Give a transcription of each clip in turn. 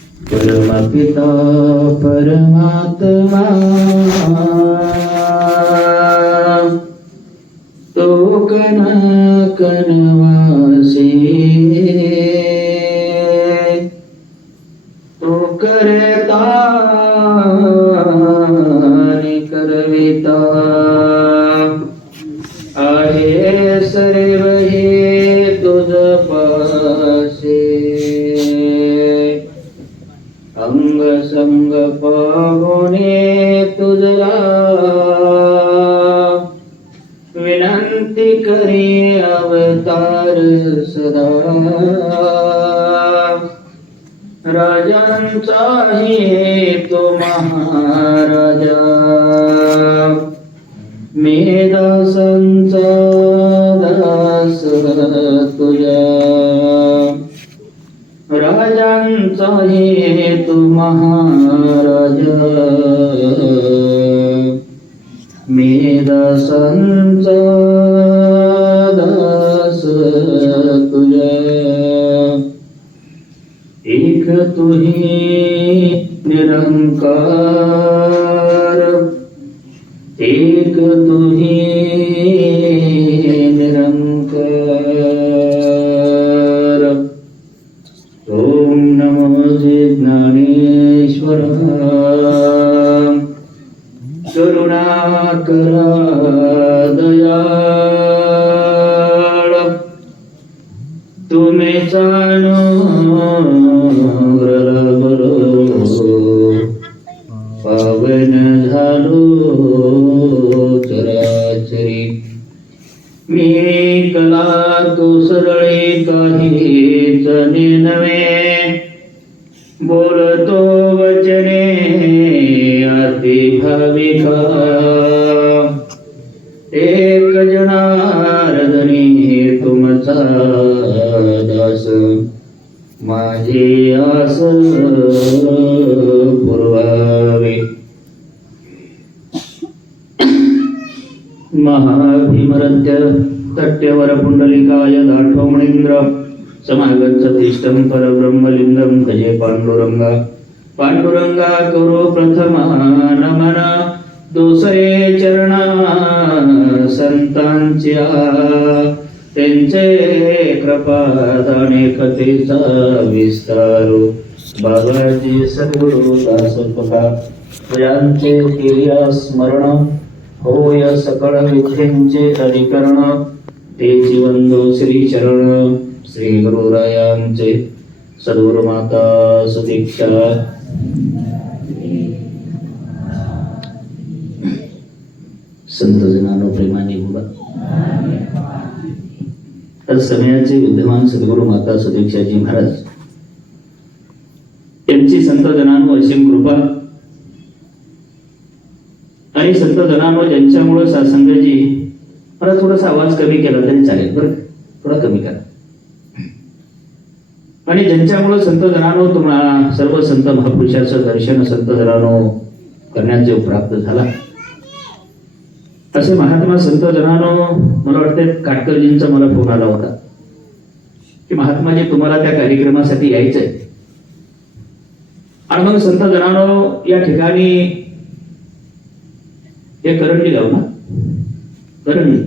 परमपिता परमात्मा तो कण कणवासी तो करता आणि करविता आहे सर्व हे तुझ पासे अंग संग पावणे तुझला विनंती करी अवतार सदा राजांचा हे तो महाराजा मी दासांचा दास तुझ्या राजांचा हे तू महाराजा मी दासांचा दास तुझ्या एक तुही निरंकार एक तुही निरंकार ओम नमो ज्ञानेश्वर करुणाकर दयाळ तुम्ही जाणो पावन झालो चराचरी मी कला तो सरळे काही जने नवे बोलतो वचने अति भाविका एक जनार्दनी तुमचा दास माझी आस पुरवावे महाभीमरत्य तट्यवर पुंडलिकाय दाठोमणींद्र समागत सतिष्ठं परब्रह्मलिंगं भजे पांडुरंगा पांडुरंगा करो प्रथमा नमन दुसरे चरणा संतांच्या त्यांचे कृपादाने कथेचा विस्तारो बाबाजी सद्गुरु दासोपका यांचे केल्या स्मरण होय सकळ विद्येंचे अधिकरण ते जीवंदो श्री चरण श्री गुरुरायांचे सद्गुरु माता सुदीक्षा संत जनानो प्रेमाने बोला तर समयाचे विद्यमान सद्गुरु माता सुदीक्षाजी महाराज यांची संत जनानो असीम कृपा आणि संत जनानो ज्यांच्यामुळे सासंगजी मला थोडासा आवाज कमी केला तरी चालेल बरं थोडा कमी करा आणि ज्यांच्यामुळे संत जनानो तुम्हाला सर्व संत महापुरुषाचं दर्शन संत जनानो करण्याचा योग प्राप्त झाला असे महात्मा संत जनानो मला वाटते काटकरजींचा मला फोन आला होता की महात्माजी तुम्हाला त्या कार्यक्रमासाठी यायचंय आणि मग संत जनानो या ठिकाणी हे करंडी गाव ना करंडी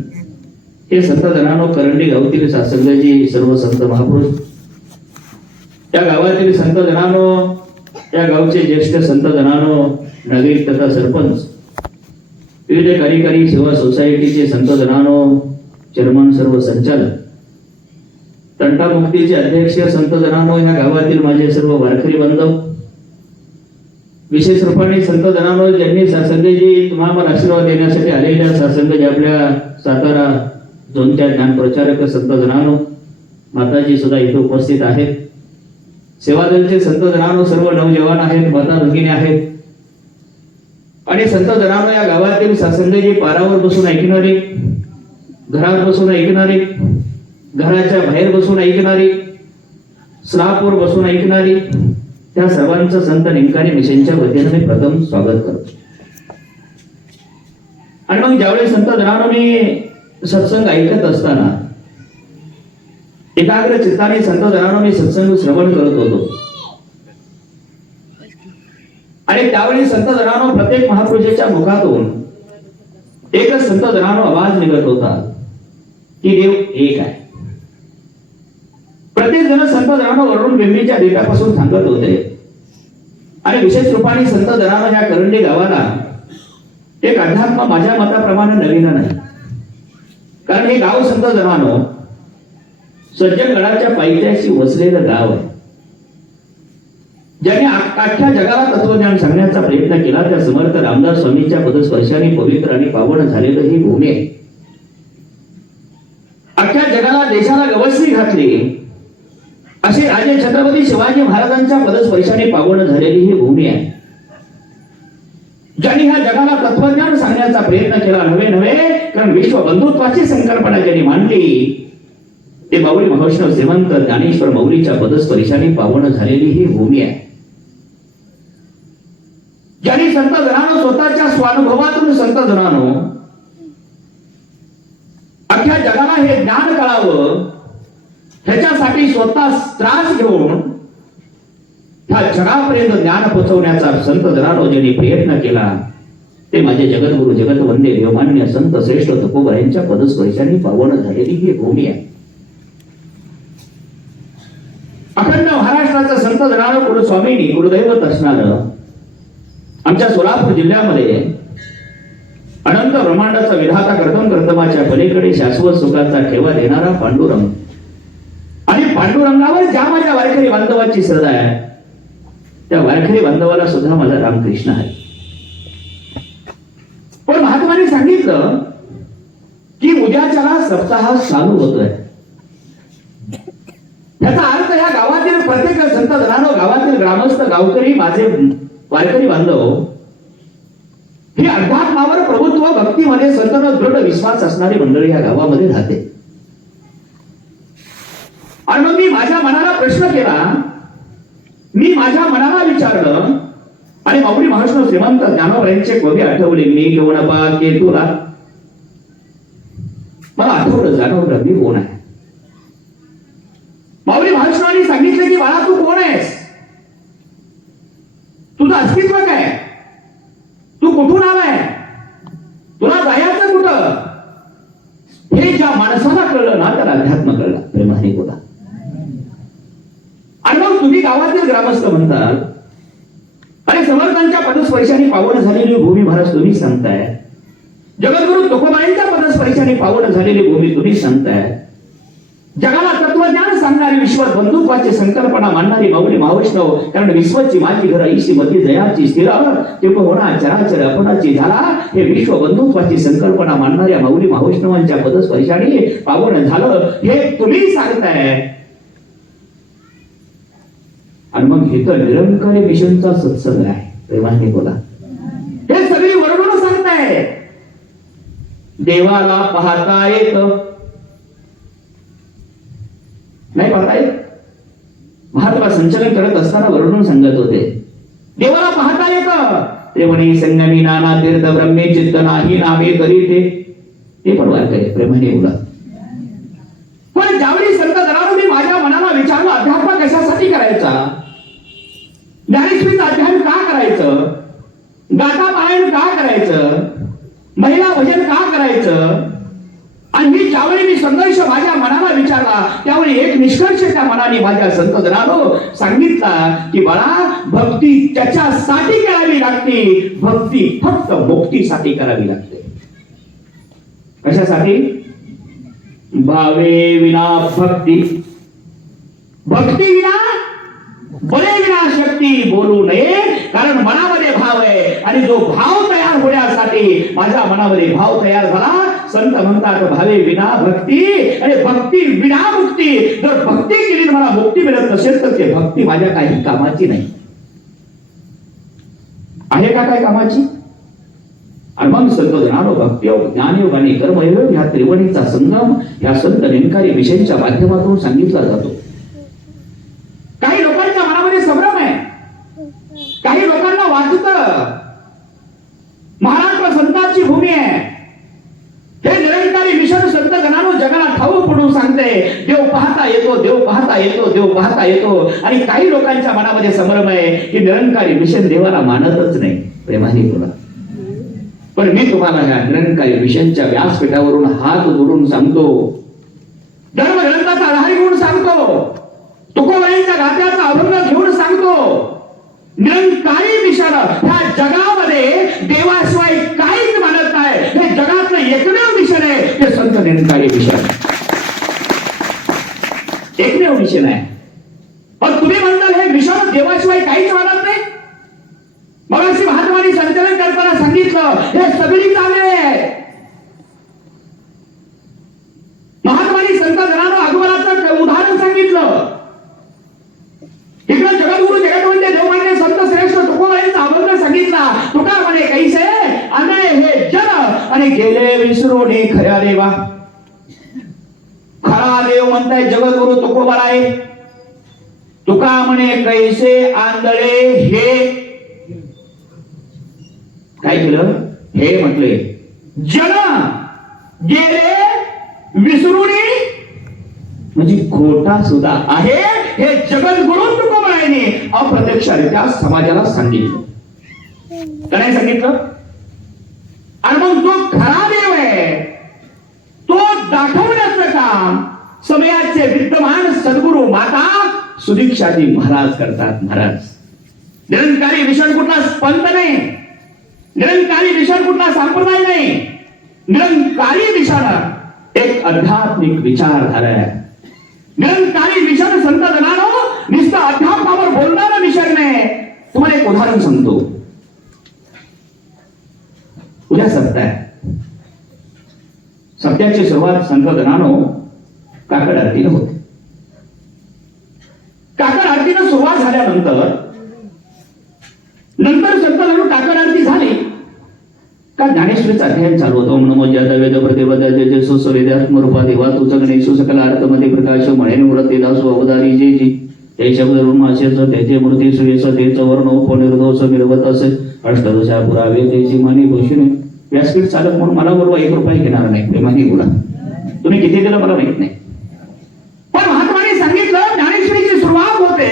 हे संत जनानो करंडी गावातील सासंगजी सर्व संत महापुरुष त्या गावातील संत जनानो या गावचे ज्येष्ठ संत जनानो नागरिक तथा सरपंच विविध कार्यकारी सेवा सोसायटीचे संत जनानो चेअरमन सर्व संचालक तंटामुक्तीचे अध्यक्ष संत जनानो या गावातील माझे सर्व वारकरी बांधव विशेष रूपाने संत जनानो ज्यांनी सासंगजी तुम्हाला आशीर्वाद देण्यासाठी आलेल्या सासंगजी आपल्या सातारा झोनच्या ज्ञान प्रचारक संत जनानो माताजी सुद्धा इथे उपस्थित आहेत सेवादलचे संत जनानो सर्व नवजवान आहेत माता भगिनी आहेत आणि संत जनानो या गावातील सासंगजी पारावर बसून ऐकणारे घरात बसून ऐकणारे घराच्या बाहेर बसून ऐकणारी स्लॅपवर बसून ऐकणारी त्या सर्वांचं संत निमकानी मिशनच्या वतीने मी प्रथम स्वागत करतो आणि मग ज्यावेळेस संत जनानोनी सत्संग ऐकत असताना एकाग्र चित्ताने संत जनानोनी सत्संग श्रवण करत होतो आणि त्यावेळी संत जनानो प्रत्येक महापुरुषाच्या मुखातून एकच संत जनानो आवाज निघत होता की देव एक आहे. प्रत्येक जण संत जनानो वरून बिंबीच्या देठापासून सांगत होते आणि विशेष रूपाने संत जनानो या करंडी गावाला एक अध्यात्म माझ्या मताप्रमाणे नवीन नाही. कारण हे गाव संत जनानो सज्जनगडाच्या पायथ्याशी वसलेलं गाव आहे. ज्यांनी अख्ख्या जगाला तत्वज्ञान सांगण्याचा प्रयत्न केला त्या समर्थ रामदास स्वामींच्या पदस्पर्शाने पवित्र आणि पावन झालेलं ही भूमी आहे. अख्ख्या जगाला देशाला गवसणी घातली अशी राजे छत्रपती शिवाजी महाराजांच्या पदस्पर्शाने पावन झालेली ही भूमी आहे. ज्यांनी ह्या जगाला तत्वज्ञान सांगण्याचा प्रयत्न केला नव्हे कारण विश्व बंधुत्वाची संकल्पना ज्यांनी मांडली ते माऊली महावैष्णव श्रीमंत ज्ञानेश्वर माऊलीच्या पदस्पर्शाने पावन झालेली ही भूमी आहे. ज्यांनी संत जनानो स्वतःच्या स्वानुभवातून संत जनानो अख्ख्या जगाला हे ज्ञान कळावं ह्याच्यासाठी स्वतः त्रास घेऊन ह्या जगापर्यंत ज्ञान पोहोचवण्याचा संत जनानो ज्यांनी प्रयत्न केला ते माझे जगद्गुरु जगतवंदे देवमान्य संत श्रेष्ठ तुकोबा यांच्या पदस्पर्शाने पावन झालेली ही भूमी आहे. अखंड महाराष्ट्राचा संत जनानो कुलस्वामिनी कुलदैवत असणार आमच्या सोलापूर जिल्ह्यामध्ये अनंत ब्रह्मांडाचा विधाता कर्तम कर्तमाच्या पलीकडे शाश्वत सुखाचा ठेवा देणारा पांडुरंग आणि पांडुरंगावर ज्या माझ्या वारकरी बांधवाची श्रद्धा आहे त्या वारकरी बांधवाला सुद्धा माझा रामकृष्ण आहे. पण महात्माने सांगितलं की उद्याच्याला सप्ताह चालू होतोय. याचा अर्थ या गावातील प्रत्येक संत जनानो गावातील ग्रामस्थ गावकरी माझे वारकरी बांधव ही अध्यात्मावर प्रभुत्व भक्तीमध्ये संतन दृढ विश्वास असणारी मंडळी या गावामध्ये राहते. आणि मग मी माझ्या मनाला प्रश्न केला, मी माझ्या मनाला विचारलं आणि माऊली महावैष्णव श्रीमंत ज्ञानोबाईंचे कवी आठवले. मी कोण पाके तुला, मला आठवलं जाणवलं मी कोण आहे. माऊली महावैष्णवांनी सांगितलं की बाळा तू कोण आहेस, तुझं अस्तित्व काय, तू कुठून आलाय, तुला जायचं कुठं. हे ज्या माणसाला कळलं ना त्याला अध्यात्म कळला प्रेमाने बोला. आणि मग तुम्ही गावातील ग्रामस्थ म्हणतात आणि समर्थांच्या पदस्पर्शाने पावन झालेली भूमी महाराज तुम्ही सांगताय, जगद्गुरु तुकोबाईंच्या पदस्पर्शाने पावन झालेली भूमी तुम्ही सांगताय, जगाला तत्वज्ञान सांगणारी विश्व बंधुत्वाची संकल्पना मांडणारी माऊली महावैष्णव कारण विश्वाची माझी घर ईशी मती जयाची स्थिर ते होणार चराचर आपणाची झाला हे विश्व बंधुत्वाची संकल्पना मांडणाऱ्या माऊली महावैष्णवांच्या पदस्पर्शाने पावन झालं हे तुम्ही सांगताय. आणि मग हे तर निरंकारी मिशनचा सत्संग आहे प्रेमाने बोला. हे सगळी वर्णन सांगताय. देवाला पाहता येत नाही, पाहता येत. महात्मा संचलन करत असताना वर्णन सांगत होते देवाला पाहता येत. ते म्हणे संगमी नाना तीर्थ ब्रह्मे चित्त नाही नामे करीते. ते पण वाक्य प्रेमाने बोला. पण ज्यावेळी संत जनाबाई माझ्या मनाला विचारलं अध्यात्म कशासाठी करायचा, ज्ञानेश्वरीचं अध्ययन का करायचं, गाथा पारायण का करायचं, महिला भजन का करायचं. आणि मी ज्यावेळी मी संघर्ष माझ्या मनाला विचारला त्यावेळी एक निष्कर्ष त्या मनाने माझ्या संत जनानो सांगितला की बाळा भक्ती त्याच्यासाठी करावी लागते, भक्ती फक्त मुक्तीसाठी करावी लागते. कशासाठी, भावे विना भक्ती, भक्ती विना बळे विना शक्ती बोलू नये. कारण मनामध्ये भाव आहे आणि जो भाव तयार होण्यासाठी माझ्या मनामध्ये भाव तयार झाला. संत म्हणतात भावे विना भक्ती आणि भक्ती विना मुक्ती. जर भक्ती केली मला मुक्ती मिळत नसेल तर ते भक्ती माझ्या काही कामाची नाही. आहे का काय कामाची. आणि मग संत जनानो भक्तियोग ज्ञानयोग आणि कर्मयोग ह्या त्रिवणीचा संगम ह्या संत निरंकारी विषयांच्या माध्यमातून सांगितला जातो. काही लोकांच्या मनामध्ये संभ्रम आहे, काही लोकांना वाटतं महाराष्ट्र संतांची भूमी आहे, निरंकारी मिशन संत गणानो जगाला ठाऊक पडून सांगते, देव पाहता येतो, देव पाहता येतो, देव पाहता येतो. आणि काही लोकांच्या मनामध्ये संभ्रम आहे की निरंकारी मिशन देवाला मानतच नाही. प्रेमाने बोला. पण मी तुम्हाला ह्या निरंकारी मिशनच्या व्यासपीठावरून हात जोडून सांगतो, धर्मग्रंथाचा आधार घेऊन सांगतो, तुकोबाईंच्या गात्याचा अभंग घेऊन सांगतो, निरंकारी मिशन ह्या जगामध्ये देवाशिवाय काहीच मानत नाही. हे जगातलं एकमेव मिशन आहे ते संत निरंकारी मिशन. एकमेव मिशन आहे. पण तुम्ही म्हणताल हे मिशन देवाशिवाय काहीच मानत नाही. मग अशी महात्मानी संचलन करताना सांगितलं हे सगळी चाले. महात्मानी संत जनानो अकबराचं उदाहरण सांगितलं. इकडं जगद्गुरु जगदवंते देवमान्य संत श्रेष्ठ तुकोबाईंचा अभंग सांगितला. तुका म्हणे कैसे आने हे जन आणि गेले विसरून खऱ्या देवा. खरा देव म्हणताय जगद्गुरु तुकोबा आहे. तुका म्हणे कैसे आंधळे हे. काय केलं? हे म्हटले जन गेले विसरून, म्हणजे खोटा सुद्धा आहे हे जगद्गुरु तुकोबाईंनी अप्रत्यक्षरित्या समाजाला सांगितलं. काय सांगितलं? आणि मग जो खरा देव आहे तो दाखवण्याचं काम समयाचे विद्यमान सद्गुरु माता सुदीक्षाजी महाराज करतात. महाराज निरंकारी मिशन कुठला पंथ नाही, निरंकारी मिशन कुठला संप्रदाय नाही. निरंकारी मिशन एक आध्यात्मिक विचारधारा आहे. निरंकारी मिशन संत जनानो नुसतं अध्यात्मावर बोलणारं मिशन नाही. तुम्हाला एक उदाहरण सांगतो. उद्या सप्ताह आहे. सप्त्याची सुरुवात संत जनानो काकड आरतीनं होते. काकड आरतीनं सुरुवात झाल्यानंतर संत जनानो काकड आरती झाली का ज्ञानेश्वरीचा अध्ययन चालू होतो. ओम नमो ज्ञाता वेद प्रतिपदा जय सुसवेदात्मरूपा देवा तुझ गणेशु सकल आरतमध्ये प्रकाश म्हणे मूर्ती दासो अवतारी जे जी ते शब्द माशेच त्याचे मूर्ती सुयेस तेच वर्ण उपनिर्दोष मिळवत असे अष्टदशा पुरावे त्याची मानी भूषणे. व्यासपीठ चालक म्हणून मला बरोबर 1 रुपया घेणार नाही. प्रेमाने बोला. तुम्ही किती दिलं मला माहित नाही. पण महात्माने सांगितलं ज्ञानेश्वरीची सुरुवात होते.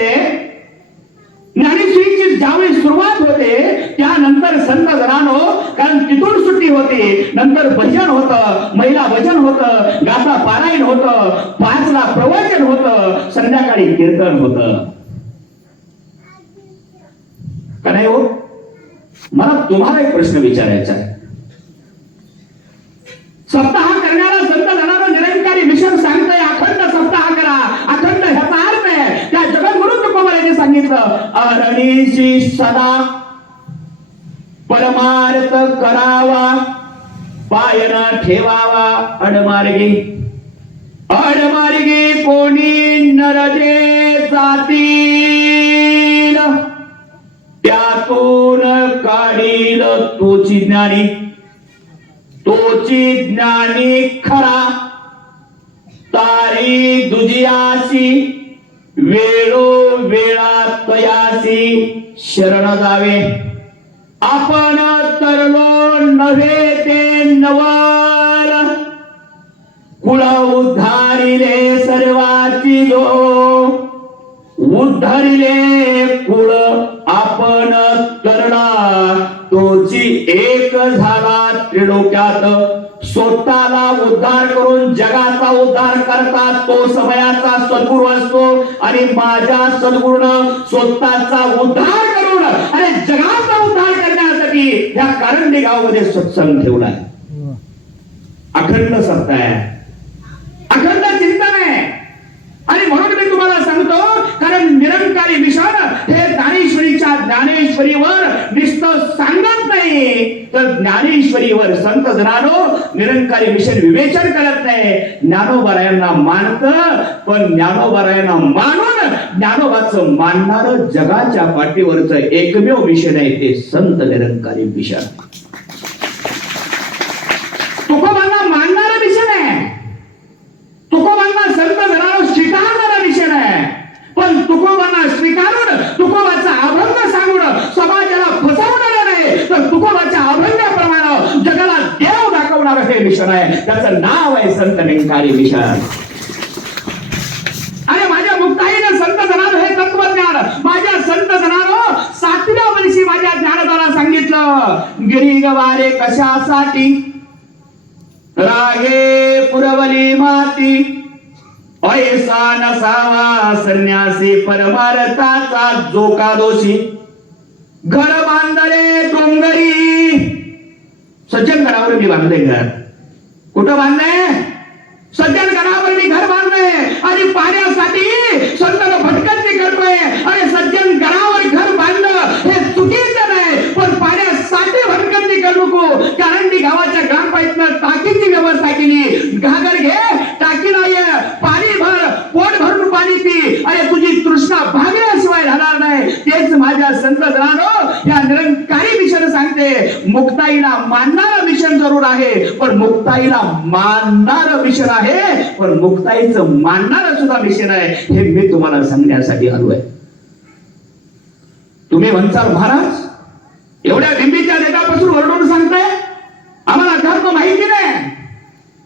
ज्ञानेश्वरीची ज्यावेळी सुरुवात होते त्यानंतर संत जनानो, कारण तिथून सुट्टी होती, नंतर भजन होतं, महिला भजन होतं, गाथा पारायण होतं, 5 ला प्रवचन होतं, संध्याकाळी कीर्तन होतं. का नाही हो? मला तुम्हाला एक प्रश्न विचारायचा आहे. सप्ताह करण्याला संत जनानो निरंकारी मिशन सांगतंय अखंड सप्ताह करा. अखंड ह्याचा अर्थ आहे त्या जगद्गुरु तुकोबाईंनी सांगितलं अरणीशी सदा परमार्थ करावा, पायन ठेवावा अडमार्गी. अडमार्गी कोणी नरजे जातील, त्यातून काढील तोची ज्ञानी. तोची ज्ञानी खरा तारी दुजियासी, वेळो वेळा तयासी शरण जावे. आपण तरलो नव्हे ते नवल, कुळ उद्धारिले सर्वाची जो. उद्धारिले कुळ आपण तरला, तोची एक झाला त्रिलोक्यात. स्वतःला उद्धार करून जगाचा उद्धार करतात तो समयाचा सद्गुरू असतो. आणि माझ्या सद्गुरूनं स्वतःचा उद्धार करून आणि जगाचा उद्धार करण्यासाठी या कारंडे गावामध्ये सत्संग ठेवलाय. अखंड सत्ता आहे, अखंड चिंतन आहे. आणि म्हणून मी तुम्हाला सांगतो, कारण निरंकारी मिशन हे ज्ञानेश्वरीच्या ज्ञानेश्वरीवर नुसतं सांगत नाही, तर ज्ञानेश्वरीवर संत जनानो निरंकारी मिशन विवेचन करत नाही. ज्ञानोबारायांना मानतं, पण ज्ञानोबारायांना मानून ज्ञानोबाचं मानणारं जगाच्या पाठीवरचं एकमेव मिशन आहे ते संत निरंकारी मिशन. तुकोबांना मानणारं मिशन आहे, तुकोबांना संत जनानो स्वीकारणारं मिशन आहे. पण तुकोबांना स्वीकारून तुकोबाचा अभंग सांगून समाजाला फसवणार नाही, तर तुकोबाच्या अभंगाप्रमाणे जगाला देव दाखवणार हे मिशन आहे, त्याचं नाव आहे संत निरंकारी मिशन. अरे माझ्या मुक्ताईनं संत जनानो हे तत्वज्ञान, माझ्या संत जनानो 7व्या वर्षी माझ्या ज्ञानदाना सांगितलं, गिरी गवारे कशासाठी, रागे पुरवली माती, ऐसा नसावा संन्यासी परमार्थाचा जोका दोषी, घर बांधले डोंगरी. सज्जन गडावर मी बांधले घर. कुठं बांधले? सज्जन गडावर मी घर बांधले आणि पाण्यासाठी संतांना भटकंती करतोय. अरे सज्जन गडावर घर बांधलं हे चुकीचं नाही, पण पाण्यासाठी भटकंती करू नको. कारंडी गावाच्या ग्रामपंचायतीनं टाकीची व्यवस्था केली. घागर घे, टाकी नाही, पाणी भर, पोट भरून पाणी पी. अरे तुझी तृष्णा भागल्याशिवाय राहणार नाही. तेच माझ्या संत जनानो या निरंकारी मिशन सांगते. मुक्ताईला मानणारं मिशन जरूर आहे, पण मुक्ताईला मानणारं मिशन आहे, पण मुक्ताईचं मानणारं सुद्धा मिशन आहे. हे मी तुम्हाला सांगण्यासाठी आलोय. तुम्ही म्हणसाल महाराज एवढ्या बिंबीच्या देटापासून ओरडून सांगताय, आम्हाला धर्म माहिती नाही.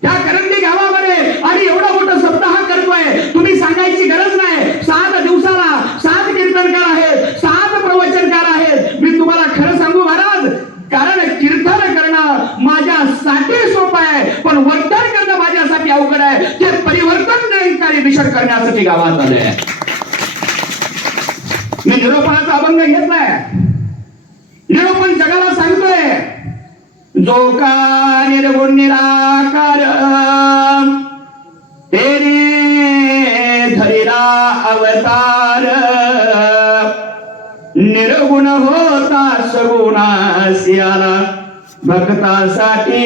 त्या करंदी गावामध्ये आणि एवढा मोठा सप्ताह करतोय, तुम्ही सांगायची गरज नाही. 7 दिवसाला 7 कीर्तनकार आहेत, 7 प्रवचनकार आहेत. मी तुम्हाला खरं सांगू महाराज, कारण कीर्तन करणं माझ्यासाठी सोपं आहे, पण वर्तन करणं माझ्यासाठी अवघड आहे. ते परिवर्तन निरंकारी मिशन करण्यासाठी गावात आलंय. मी निरोपणाचा अभंग घेतलाय. निरोपण जगाला सांगतोय, जो का निर्गुण निराकार तेने धरिला अवतार, निर्गुण होता सगुणासी आला, भक्तासाठी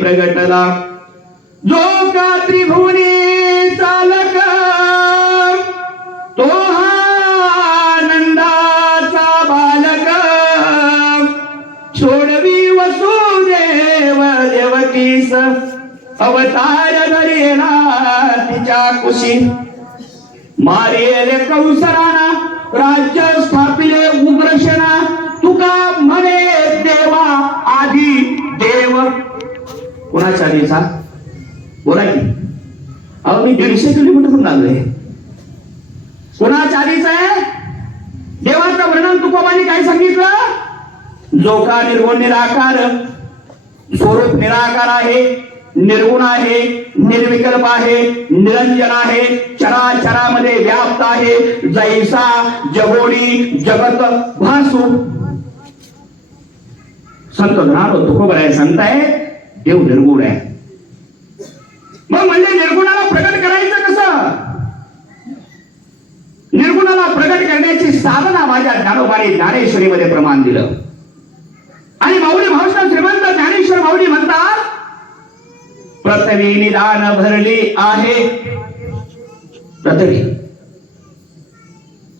प्रगटला. जो का त्रिभुवनी चालक तो हा नंदाचा बालक, सोडवी वसुदेव देवकीस अवतार धरेला तिच्या कुशी, मारेल कौसराना राज्य स्थापिले उग्रसेना, तुका म्हणे देवा आधी देव. कोणाच्या आधीचा बोला की? अहो मी 150 किलोमीटरहून आलोय. कोणाच्या आधीचा आहे? देवाचं वर्णन तुकोबांनी काय सांगितलं? जो का निर्गुण निराकार, स्वरूप निराकार आहे, निर्गुण आहे, निर्विकल्प आहे, निरंजन आहे, चराचरामध्ये व्याप्त आहे, जैसा जगोडी जगत भासू. संत धनारो तुकोबाराय सांगताय देव निर्गुण आहे. मग म्हणजे निर्गुणाला प्रगट करायचं कसं? निर्गुणाला प्रगट करण्याची साधना माझ्या ज्ञानोबाने ज्ञानेश्वरीमध्ये प्रमाण दिलं. आणि माऊली भाषण श्रीमंत ज्ञानेश्वर माऊली म्हणतात, पृथ्वी निदान भरली आहे. पृथ्वी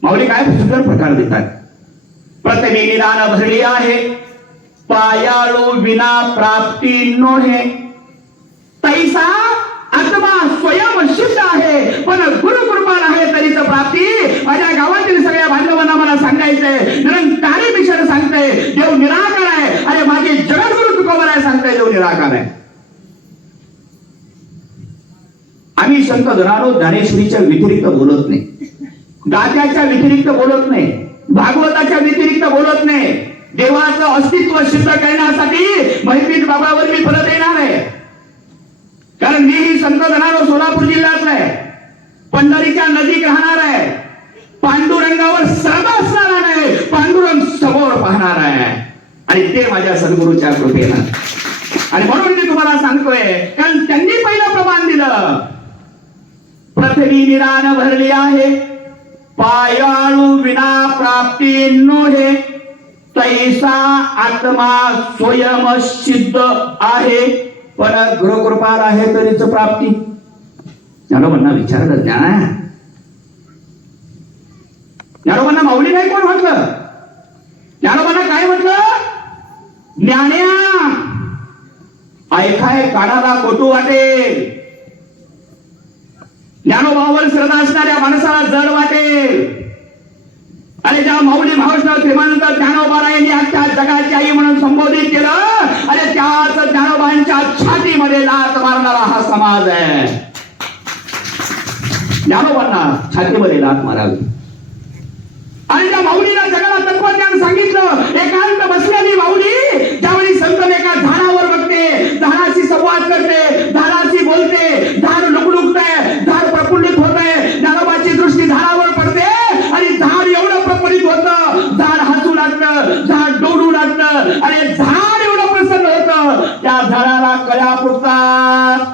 माऊली काय सुंदर प्रकार देतात. पृथ्वी निदान भरली आहे, पायाळू विना प्राप्ती नोहे, तैसा आत्मा स्वयं सिद्ध आहे, पण गुरुकृपाल आहे तरीच प्राप्ती. माझ्या गावातील सगळ्या बांधवांना मला सांगायचंय, निरंकारी मिशन सांगतंय देव निराकार आहे. अरे माझे जगद्गुरु तुकोबाराय सांगताय देव निराकार आहे. आम्ही संत जनानो ज्ञानेश्वरीच्या व्यतिरिक्त बोलत नाही, गात्याच्या व्यतिरिक्त बोलत नाही, भागवताच्या व्यतिरिक्त बोलत नाही. देवाचं अस्तित्व सिद्ध करण्यासाठी महिपीत बाबावर मी परत येणार आहे. कारण मीही संत जनानो सोलापूर जिल्ह्यातला आहे, पंढरीच्या नजीक राहणार आहे, पांडुरंगावर श्रद्धा असणार आहे, पांडुरंग समोर पाहणार आहे, आणि ते माझ्या सद्गुरूच्या कृपेनं. आणि म्हणून मी तुम्हाला सांगतोय, कारण त्यांनी पहिलं प्रमाण दिलं. पृथ्वी निरान भरली आहे, पायाळू विना प्राप्ती नोहे, तैसा आत्मा स्वयं सिद्ध आहे, पण गुरुकृपाल आहे तरीच प्राप्ती. ज्ञानोबांना विचारलं ज्ञान आहे. ज्ञानोबांना माऊली नाही कोण म्हटलं? ज्ञानोबांना काय म्हटलं? ज्ञान्या ऐकाय कानाला कोटू वाटेल, ज्ञानोबावर श्रद्धा असणाऱ्या माणसाला जड वाटेल. आणि ज्या माऊली महाराष्ट्र श्रीमंत ज्ञानोबा यांनी अख्ख्या जगाची आई म्हणून संबोधित केलं आणि त्याच ज्ञानोबांच्या छातीमध्ये लाथ मारणारा हा समाज आहे. ज्ञानोबांना छातीमध्ये लाथ मारावी. आणि त्या माऊलीला जगाला तत्वज्ञान सांगितलं. एकांत बसलेली माऊली ज्यावेळी संत एका झाडावर बघते, झाडाशी संवाद करते, झाडाशी बोलते, झाड लुकलुकतंय, झाड प्रफुल्लित होतंय, ज्ञानोबाची दृष्टी झाडावर पडते आणि झाड एवढं प्रफुल्लित होतं, झाड हसू लागतं, झाड डोलू लागतं आणि झाड एवढं प्रसन्न होतं, त्या झाडाला कळ्या फुटतात.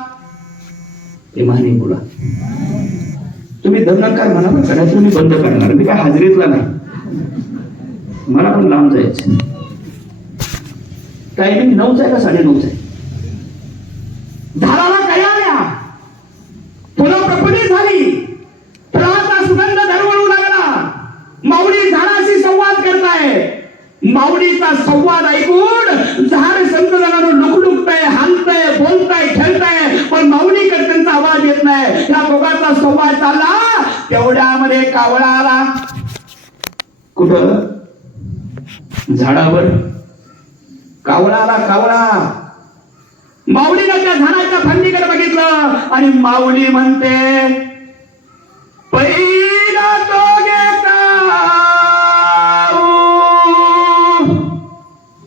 इमानी बोला, तुम्ही दंगलकार म्हणा पण कड्या तुम्ही बंद करणार. मी काय हाजरीतला नाही, मला पण लांब जायचं. टायमिंग 9च आहे का 9:30 आहे? झाडाला कळ्या आल्या, फुलं प्रफुल्लित झाली, फुलाचा सुगंध दरवळू लागला. माऊली झाडाशी संवाद करताय. माऊलीचा संवाद ऐकून झाड संत जणांना लुकलुकतंय, हालतंय, बोलतंय, खेळतंय, पण माऊलीकडे त्यांचा आवाज येत नाही. या दोघांचा संवाद चालला, तेवढ्यामध्ये कावळा आला. कुठं? झाडावर कावळा आला. कावळा माऊलीनं त्या झाडाच्या फांदीकडे बघितलं आणि माऊली म्हणते, पहिला तो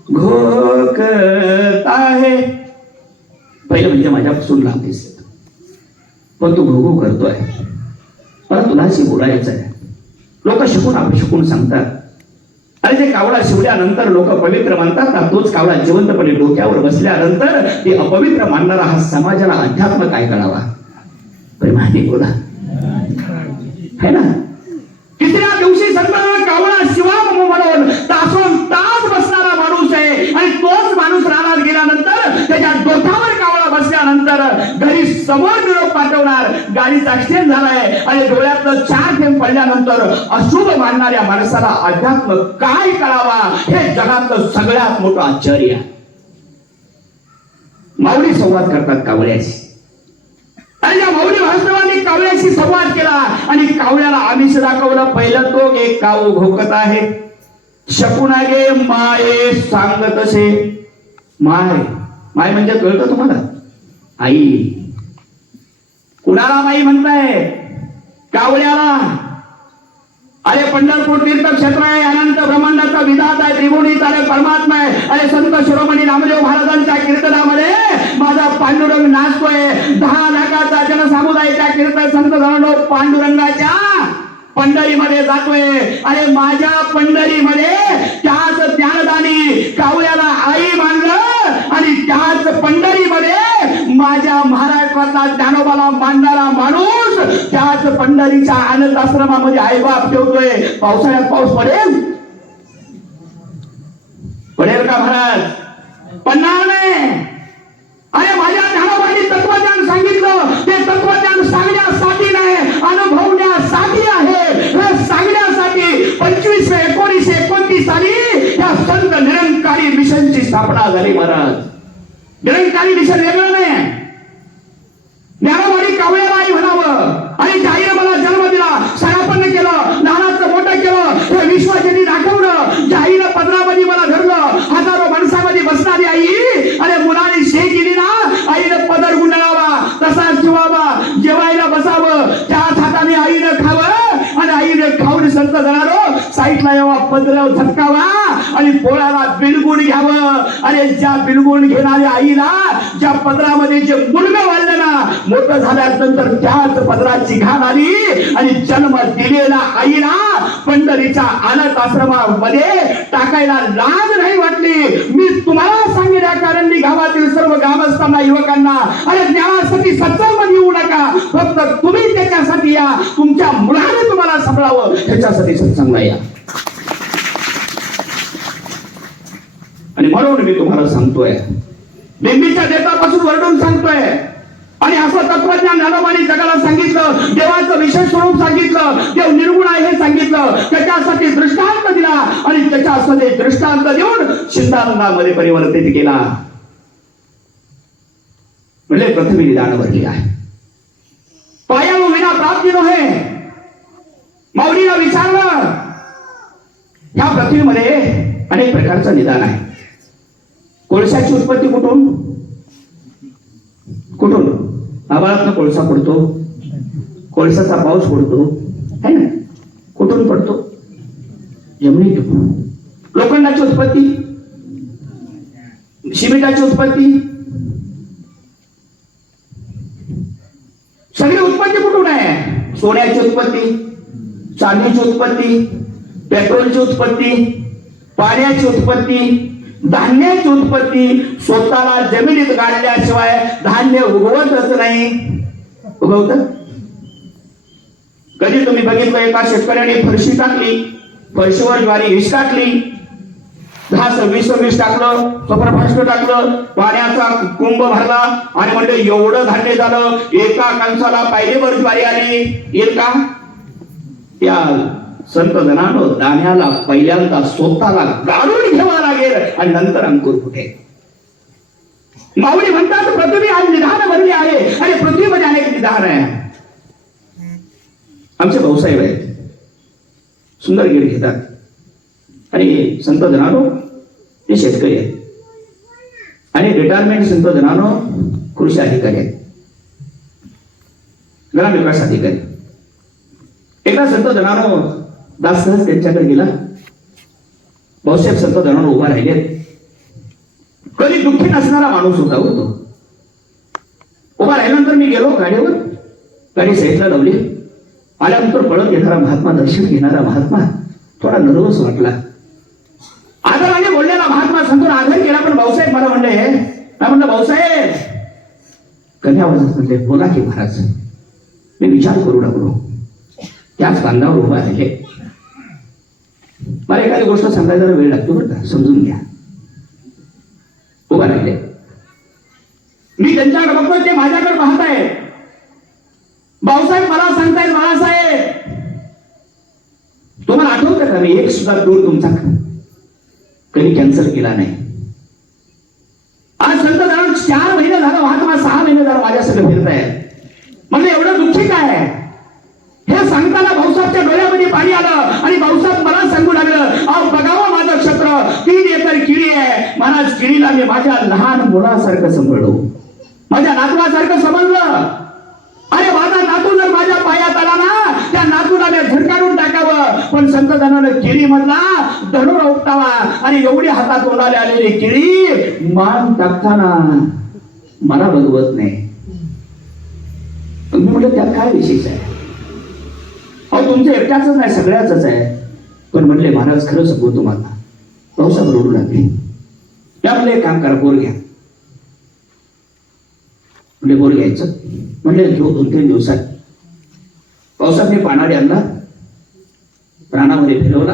घोकत आहे. पहिलं म्हणजे माझ्यापासून लांब दिसत, पण तू घोघो करतोय. मला तुलाशी बोलायचं आहे. लोक शिकून सांगतात. अरे जे कावळा शिवल्यानंतर लोक पवित्र मानतात ना, तोच कावळा जिवंतपणे डोक्यावर बसल्यानंतर ते अपवित्र मानणारा हा समाजाला अध्यात्म काय कळावा? प्रेमाने बोला, है ना? तिसऱ्या दिवशी संत कावळा शिवाम म्हणून तासून तास बसणारा माणूस आहे आणि तोच माणूस रानात गेल्यानंतर त्याच्या डोक्यावर कावळा बसल्यानंतर घरी समोर निरोप पाठवणार. गाडीचा ऍक्सिडेंट झालाय आणि डोळ्यातलं 4 थेंब पडल्यानंतर अशुभ मानणाऱ्या माणसाला अध्यात्म काय कळावा हे जगातलं सगळ्यात मोठं आश्चर्य आहे. माऊली संवाद करतात कावळ्याशी आणि या माऊली वास्तवाने कावळ्याशी संवाद केला आणि कावळ्याला आमिष दाखवलं. पहिलं तो एक काऊ घोकत आहे. शकुना गे माये सांगत असे. माय माय म्हणजे कळतं तुम्हाला? आई. कुणाला माई म्हणताय? कावळ्याला. अरे पंढरपूर तीर्थक्षेत्र आहे, अनंत ब्रह्मांडाचा विधाता आहे, त्रिभुवनी चालक परमात्मा आहे. अरे संत शिरोमणी नामदेव महाराजांच्या कीर्तनामध्ये माझा पांडुरंग नाचतोय. 10 लाखाचा जनसमुदाय त्या कीर्तन संत जणांनो पांडुरंगाच्या पंढरीमध्ये जातोय. अरे माझ्या पंढरीमध्ये त्याच ज्ञानदानी कावळ्याला आई मानलं आणि त्याच पंढरीमध्ये माझ्या महाराष्ट्रातला ज्ञानोबाला मानणारा माणूस त्याच पंढरीच्या आनंद आश्रमामध्ये आईबाप ठेवतोय. पावसाळ्यात पाऊस पडेल? पडेल का महाराज? पडणार नाही. अरे माझ्या ज्ञानोबांनी तत्वज्ञान सांगितलं, ते तत्वज्ञान सांगण्यासाठी नाही, अनुभवण्यासाठी आहे. हे सांगण्यासाठी 25/1929 साली या संत निरंकारी मिशनची स्थापना झाली. महाराज, निरंकारी मिशन वेगळं नाही. ज्ञानोबांनी कावळ्याला आई म्हणावं आणि जाईने मला जन्म दिला, सणापन्न केलं, लहानाचं मोठं केलं, हे विश्वाची दाखवलं. जाईनं पदरामध्ये मला धरलं. हजारो माणसामध्ये बसणारी आई आणि मुलाने शे केली ना, आईनं पदर गुंडाळावा, तसा शिवावा, जेवायला बसावं, त्याच हाताने आईनं खावं आणि आईनं खाऊन संत जाणारो साईडला यावा, पदर झटकावा आणि पोळ्याला बिलगुण घ्यावं. अरे ज्या बिलगुण घेणाऱ्या आईला ज्या पदरामध्ये जे मुलगा वाढलं ना, मोठं झाल्यानंतर त्याच पदराची घाण आली आणि जन्म दिलेला आईला पंढरीच्या अनाथ आश्रमामध्ये टाकायला लाज नाही वाटली. मी तुम्हाला सांगेन, कारंडी गावातील सर्व ग्रामस्थांना, युवकांना, अरे ज्ञानासाठी सत्संग येऊ नका, फक्त तुम्ही त्याच्यासाठी या. तुमच्या मुलाने तुम्हाला सांभाळावं त्याच्यासाठी सत्संगला या. आणि म्हणून मी तुम्हाला सांगतोय, लिंबीच्या देतापासून वरडून सांगतोय. आणि असं तत्वज्ञान ज्ञानोबांनी जगाला सांगितलं. देवाचं विशेष स्वरूप सांगितलं. देव निर्गुण आहे हे सांगितलं. त्याच्यासाठी दृष्टांत दिला आणि त्याच्यासाठी दृष्टांत देऊन सिद्धांतामध्ये परिवर्तित केला. म्हणजे पृथ्वी दान भरली आहे. पायानो विना प्राप्ती नव्हे. माऊलीला विचारलं, ह्या पृथ्वीमध्ये अनेक प्रकारचं निदान आहे. कोळशाची उत्पत्ती कुठून? कुठून? आभाळातनं कोळसा पडतो, कोळशाचा पाऊस पडतो, है ना? कुठून पडतो? जमिनीतून. लोखंडाची उत्पत्ती, सिमेंटाची उत्पत्ती, सगळी उत्पत्ती कुठून आहे? सोन्याची उत्पत्ती, चांदीची उत्पत्ती, पेट्रोलची उत्पत्ती, पाण्याची उत्पत्ती, धान्याची उत्पत्ती. स्वतःला जमिनीत गाडल्याशिवाय धान्य उगवतच नाही. उगवत? कधी तुम्ही बघितलं एका शेतकऱ्याने फरशी टाकली, फरशीवर ज्वारी वीस टाकली, 10-20 टाकलं, सुपरफास्ट टाकलं, पाण्याचा कुंभ भरला आणि म्हणले एवढं धान्य झालं, एका कणसाला पायरीवर ज्वारी आली, येईल का? त्या संत जनानो दाण्याला पहिल्यांदा स्वतःला गाळून घ्यावा लागेल आणि नंतर अंकुर फुटेल. माऊली म्हणतात पृथ्वी आज निधान भरली आहे आणि पृथ्वीमध्ये अनेक निधान आहे. आमचे भाऊसाहेब आहेत, सुंदर गिर घेतात आणि संत जनानो ते शेतकरी आहेत आणि रिटायरमेंट संत जनानो कृषी अधिकारी आहेत, ग्राम विकास अधिकारी. एका संत जनानो दास सहज त्यांच्याकडे गेला. भाऊसाहेब संत जनानो उभा राहिलेत. कधी दुःखी नसणारा माणूस होता होतो. उभा राहिल्यानंतर मी गेलो गाडीवर, गाडी साईडला लावली. आल्यानंतर पळत येणारा महात्मा, दर्शन घेणारा महात्मा थोडा नर्वस वाटला. आदराने बोललेला महात्मा संतून आदर केला, पण भाऊसाहेब मला म्हणले, काय म्हणलं भाऊसाहेब? कधी आवाजात म्हणले, बोला की महाराज. मी विचार करू लागलो. त्याच बांधावर उभा राहिले. मला एखादी गोष्ट सांगायला जरा वेळ लागतो बरं का, समजून घ्या. उभा राहिले. मी त्यांच्याकडे बघतोय, ते माझ्याकडे पाहत आहे. भाऊसाहेब मला सांगतायत, बाळासाहेब तुम्हाला आठवतं का मी एक सुद्धा टूर तुमचा कधी कॅन्सल केला नाही. आज संत जनानो 4 महिने झालं, महात्मा 6 महिने झालं माझ्यासंग फिरताय. म्हणजे एवढं दुःखी काय आहे हे सांगताना भाऊसाहेबच्या डोळ्यामध्ये पाणी आलं आणि भाऊसाहेब मला सांगू लागलं, अहो बघावं माझं क्षेत्र 3 एकर किडी आहे. महाराज किडीला मी माझ्या लहान मुलासारखं सांभाळलो, माझ्या नातवासारखं समजलं. अरे माझा नातू जर माझ्या पायात आला ना, त्या नातूला मी झटकारून टाकावं, पण संत जनानं केळी मधला धनुर उपटावा आणि एवढी हातात तोंडाला आलेली केळी मान टाकताना मला बघवत नाही. मी म्हटलं त्यात काय विशेष आहे? अहो तुमचं एकट्याच नाही, सगळ्याच आहे. पण म्हणले महाराज खरं सांगू तुम्हाला. पावसात रडू लागले. त्यामुळे काम करा, बोर घ्या. म्हणजे बोर घ्यायचं म्हणले, घेऊ 2-3 दिवसात. पावसात मी पानाडी आणला, प्राणामध्ये फिरवला,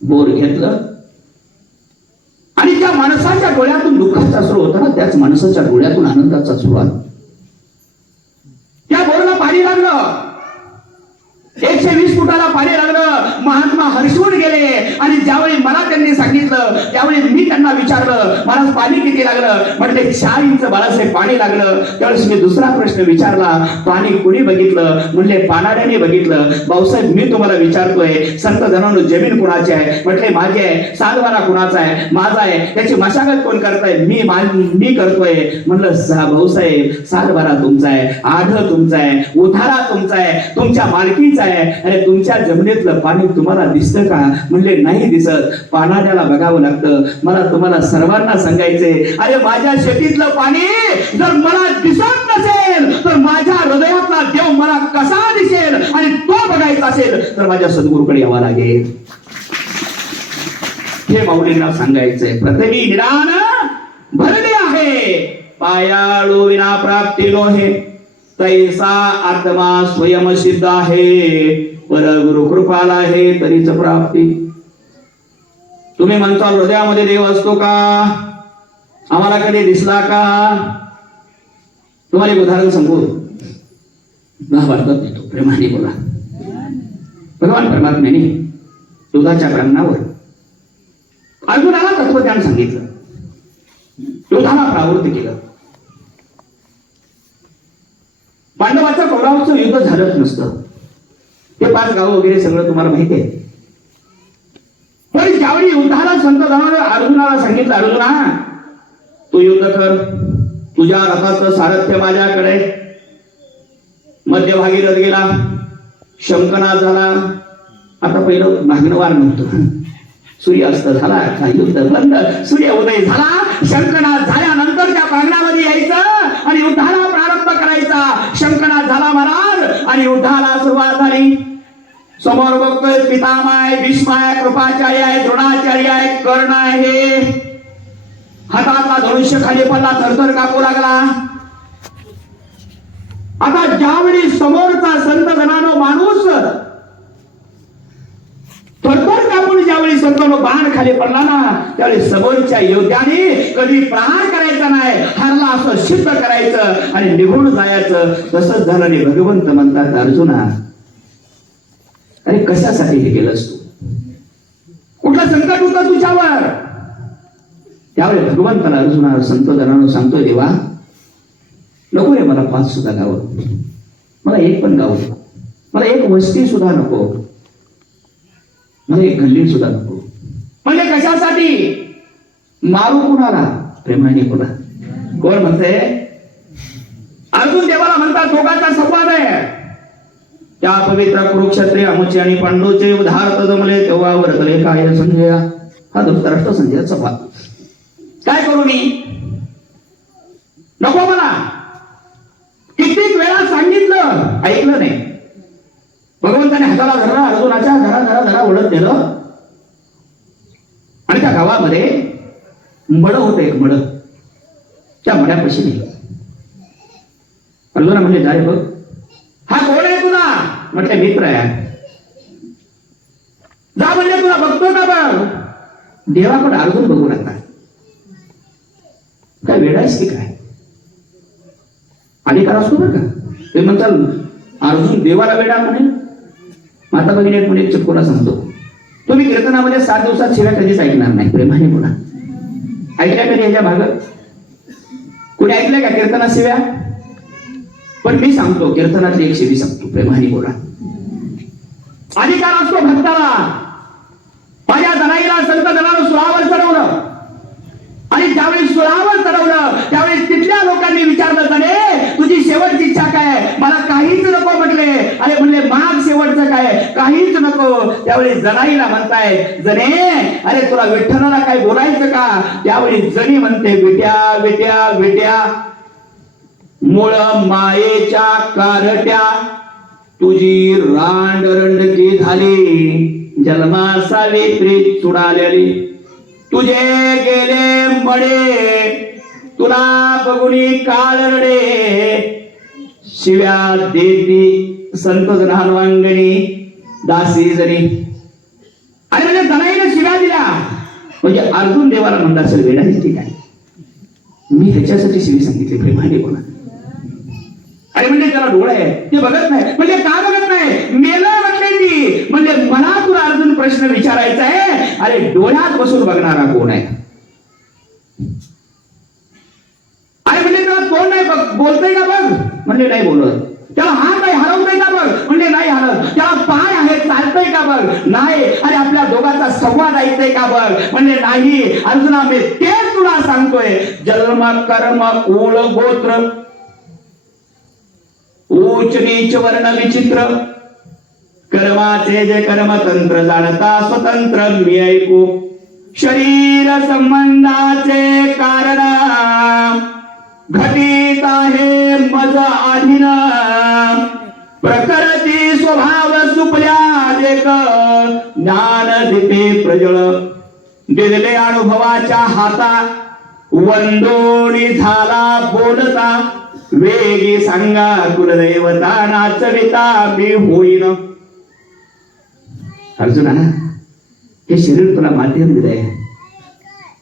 बोर घेतलं आणि त्या माणसाच्या डोळ्यातून दुःखाचा अश्रू होता ना, त्याच माणसाच्या डोळ्यातून आनंदाचा अश्रू आला. त्या बोरला पाणी लागलं, 120 फुटाला पाणी लागलं. महात्मा हर्षून गेले आणि ज्यावेळी मला त्यांनी सांगितलं त्यावेळी मी त्यांना विचारलं, महाराज पाणी किती लागलं? म्हटले 4 इंच बाळासाहेब पाणी लागलं. त्यावेळेस मी दुसरा प्रश्न विचारला, पाणी कुणी बघितलं? म्हणले पानाड्याने बघितलं. भाऊसाहेब मी तुम्हाला विचारतोय, संत जनानो जमीन कुणाची आहे? म्हटले माझी आहे. सातबारा कुणाचा आहे? माझा आहे. त्याची मशागत कोण करताय? मी करतोय. म्हणलं भाऊसाहेब सातबारा तुमचा आहे, आढ तुमचा आहे, उधारा तुमचा आहे, तुमच्या मालकीचा आहे. अरे तुमच्या जमिनीतलं पाणी तुम्हाला दिसतं का? म्हणले नाही दिसत. पानाड्याला बघावं लागतं. मला तुम्हाला सर्वांना सांगायचंय, अरे माझ्या शेतीतलं पाणी जर मला दिसत नसेल तर माझ्या हृदयातला देव मला कसा दिसेल? आणि तो बघायचा असेल तर माझ्या सद्गुरूकडे यावं लागेल. हे माऊलींना सांगायचंय. पृथ्वी निदान भरली आहे, पायाळू विना प्राप्ती लोहे. तैसा आत्मा स्वयंसिद्ध आहे, पर गुरु कृपाला आहे तरीच प्राप्ती. तुम्ही म्हणताल हृदयामध्ये देव असतो का? आम्हाला कधी दिसला का? तुम्हाला एक उदाहरण सांगू. महाभारतात येतो, प्रेमाने बोला. भगवान परमात्म्याने दुधाच्या ब्राह्मणावर अर्जुनाला तत्वज्ञान सांगितलं, योधाला प्रावृत्त केलं. पांडवाचं कौरवाचं युद्ध झालंच नसतं. ते 5 गावं वगैरे सगळं तुम्हाला माहिती आहे. ज्यावेळी युद्धाला संत जनावर अर्जुनाला सांगितलं, अर्जुना तू युद्ध कर, तुझ्या रथाचं सारथ्य माझ्याकडे. मध्यभागी रथ गेला, शंखनाद झाला. आता पहिलं भागणवार नव्हतं, सूर्यास्त झाला का युद्ध बंद, सूर्य उदय झाला, शंखनाद झाल्यानंतर त्या प्रांगणामध्ये यायचं आणि युद्धाला प्रारंभ करायचा. शंखनाद झाला महाराज आणि युद्धाला सुरुवात झाली. समोर बघतोय पितामह आहे, भीष्म आहे, कृपाचार्य आहे, द्रोणाचार्य आहे, कर्ण आहे. हातातला धनुष्य खाली पडला, थरथर कापू लागला. आता ज्यावेळी समोरचा संत जनानो माणूस थरथर कापून ज्यावेळी संतांनो बाण खाली पडला ना, त्यावेळी समोरच्या योद्ध्याने कधी प्रहार करायचा नाही, हरला असं सिद्ध करायचं आणि निघून जायचं. तसंच झालं नाही. भगवंत म्हणतात, अर्जुना अरे कशासाठी हे केलंस तू? कुठलं संकट होतं तुझ्यावर? त्यावेळी भगवंताला अर्जुना संत जनानो सांगतोय, देवा नको रे मला 5 सुद्धा गावं, मला एक पण गाव, मला एक वस्ती सुद्धा नको, मला एक गल्ली सुद्धा नको. म्हणजे कशासाठी? मारू कुणाला? प्रेमाने पुन्हा. कोण म्हणते? अर्जुन देवाला म्हणतात, दोघांचा संवाद आहे. त्या पवित्र कुरुक्षेत्री अमुचे आणि पांडूचे उदाहरत जमले, तेव्हा वर्तले काय संजय. हा धृतराष्ट्र संजयाचा वाद. काय करू मी? नको मला. कित्येक वेळा सांगितलं, ऐकलं नाही. भगवंताने हाताला धरला, अर्जुनाच्या धरा ओढत नेलं आणि त्या गावामध्ये मड होतं, एक मड. त्या मड्यापाशी नाही. अर्जुना म्हणले, जा रे बघ, हा कोण आहे तुला? म्हटलं मित्र आहे. जा म्हणले, तुला बघतो का बघ. देवाकडे अर्जुन बघू लागला. काय वेळायच की काय? अधिकार असतो बरं का. ते म्हणतात अर्जुन देवाला वेडा म्हणे. माता भगिनी म्हणून एक चुटकुला सांगतो. तुम्ही कीर्तनामध्ये 7 दिवसात शिव्या कधीच ऐकणार नाही. प्रेमाने बोला. ऐकल्या कधी ह्याच्या भाग? कोणी ऐकलंय का कीर्तना शिव्या? पण मी सांगतो, कीर्तनातली एक शिवी सांगतो. प्रेमाने बोला. अधिकार असतो भक्ताला. माझ्या जनाईला संत जनानं सुळावर चढवलं आणि ज्यावेळी सुळावर चढवलं त्यावेळी तिथल्या लोकांनी विचारलं, जने तुझी शेवटची इच्छा काय? मला काहीच नको म्हटले. अरे म्हणले, माग शेवटचं काय? काहीच नको. त्यावेळी जनाईला म्हणताय, जने अरे तुला विठ्ठलाला काय बोलायचं का? त्यावेळी जनी म्हणते, विट्या विट्या विट्या मूळ मायेच्या कारट्या, तुझी रांडरंडकी झाली, जन्मा सावित्री चुडालेली, तुझे गेले मडे, तुला बघुनी काळ रडे, शिव्या देती संत जनांगणी दासी जरी. अरे म्हणजे जनाईने शिव्या दिल्या. म्हणजे अर्जुन देवाला म्हणला असेल, वेडा ठीक आहे, मी ह्याच्यासाठी शिवी सांगितली. प्रेमाने बोला. अरे म्हणजे त्याला डोळे आहे, ते बघत नाही. म्हणजे का बघत नाही? मेलं म्हटले ती. म्हणजे मला तुला अर्जुन प्रश्न विचारायचा आहे, अरे डोळ्यात बसून बघणारा कोण आहे? अरे म्हणजे त्याला तोंड नाही बघ, बोलतोय का बघ? म्हणजे नाही बोलत. त्याला हात नाही, हलवतोय का बघ? म्हणजे नाही हलत. त्याला पाय आहे, चालतोय का बघ? नाही. अरे आपल्या दोघांचा संवाद ऐकतोय का बघ? म्हणजे नाही. अर्जुना मी तेच तुला सांगतोय. जन्म कर्म कुळ गोत्र उच्च नीच वर्ण विचित्र, कर्माचे जे कर्मतंत्र जाणता स्वतंत्र मी ऐकू, शरीर संबंधाचे कारण घटित आहे मज आधीन, प्रकृती स्वभाव सुपल्या देक, ज्ञान दिते प्रजळ, दिले अनुभवाच्या हाता, वंदोणी झाला बोलता, वेगी सांगा कुलदैवता नाचविता मी होईन. अर्जुना हे शरीर तुला माध्यम दिलंय.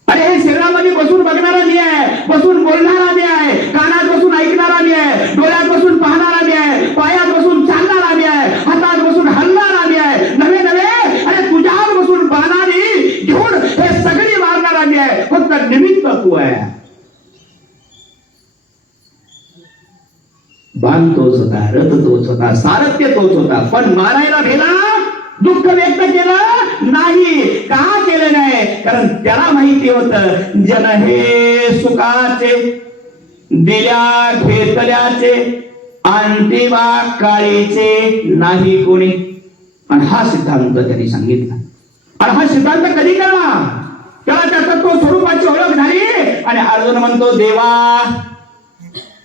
अरे हे शरीरामध्ये बसून बघणारा मी आहे, बसून बोलणारा मी आहे, कानात बसून ऐकणारा मी आहे, डोळ्यात बसून पाहणारा मी आहे, पायात बसून चालणारा मी आहे, हातात बसून हलणारा मी आहे. नवे नवे अरे तुझ्यावर बसून पाहणारी घेऊन हे सगळी मारणारा मी आहे. फक्त निमित्त तू आहे. बाण तोच होता, रथ तोच होता, सारथ्य तोच होता, पण मारायला भेला दुःख व्यक्त केलं नाही. का केलं नाही? कारण त्याला माहिती होतं जन हे सुखाचे दिल्या घेतल्याचे अंतिमा काळीचे नाही कोणी. आणि हा सिद्धांत त्यांनी सांगितला. आणि हा सिद्धांत कधी कळला? त्याला त्या तत्व स्वरूपाची ओळख झाली. आणि अर्जुन म्हणतो देवा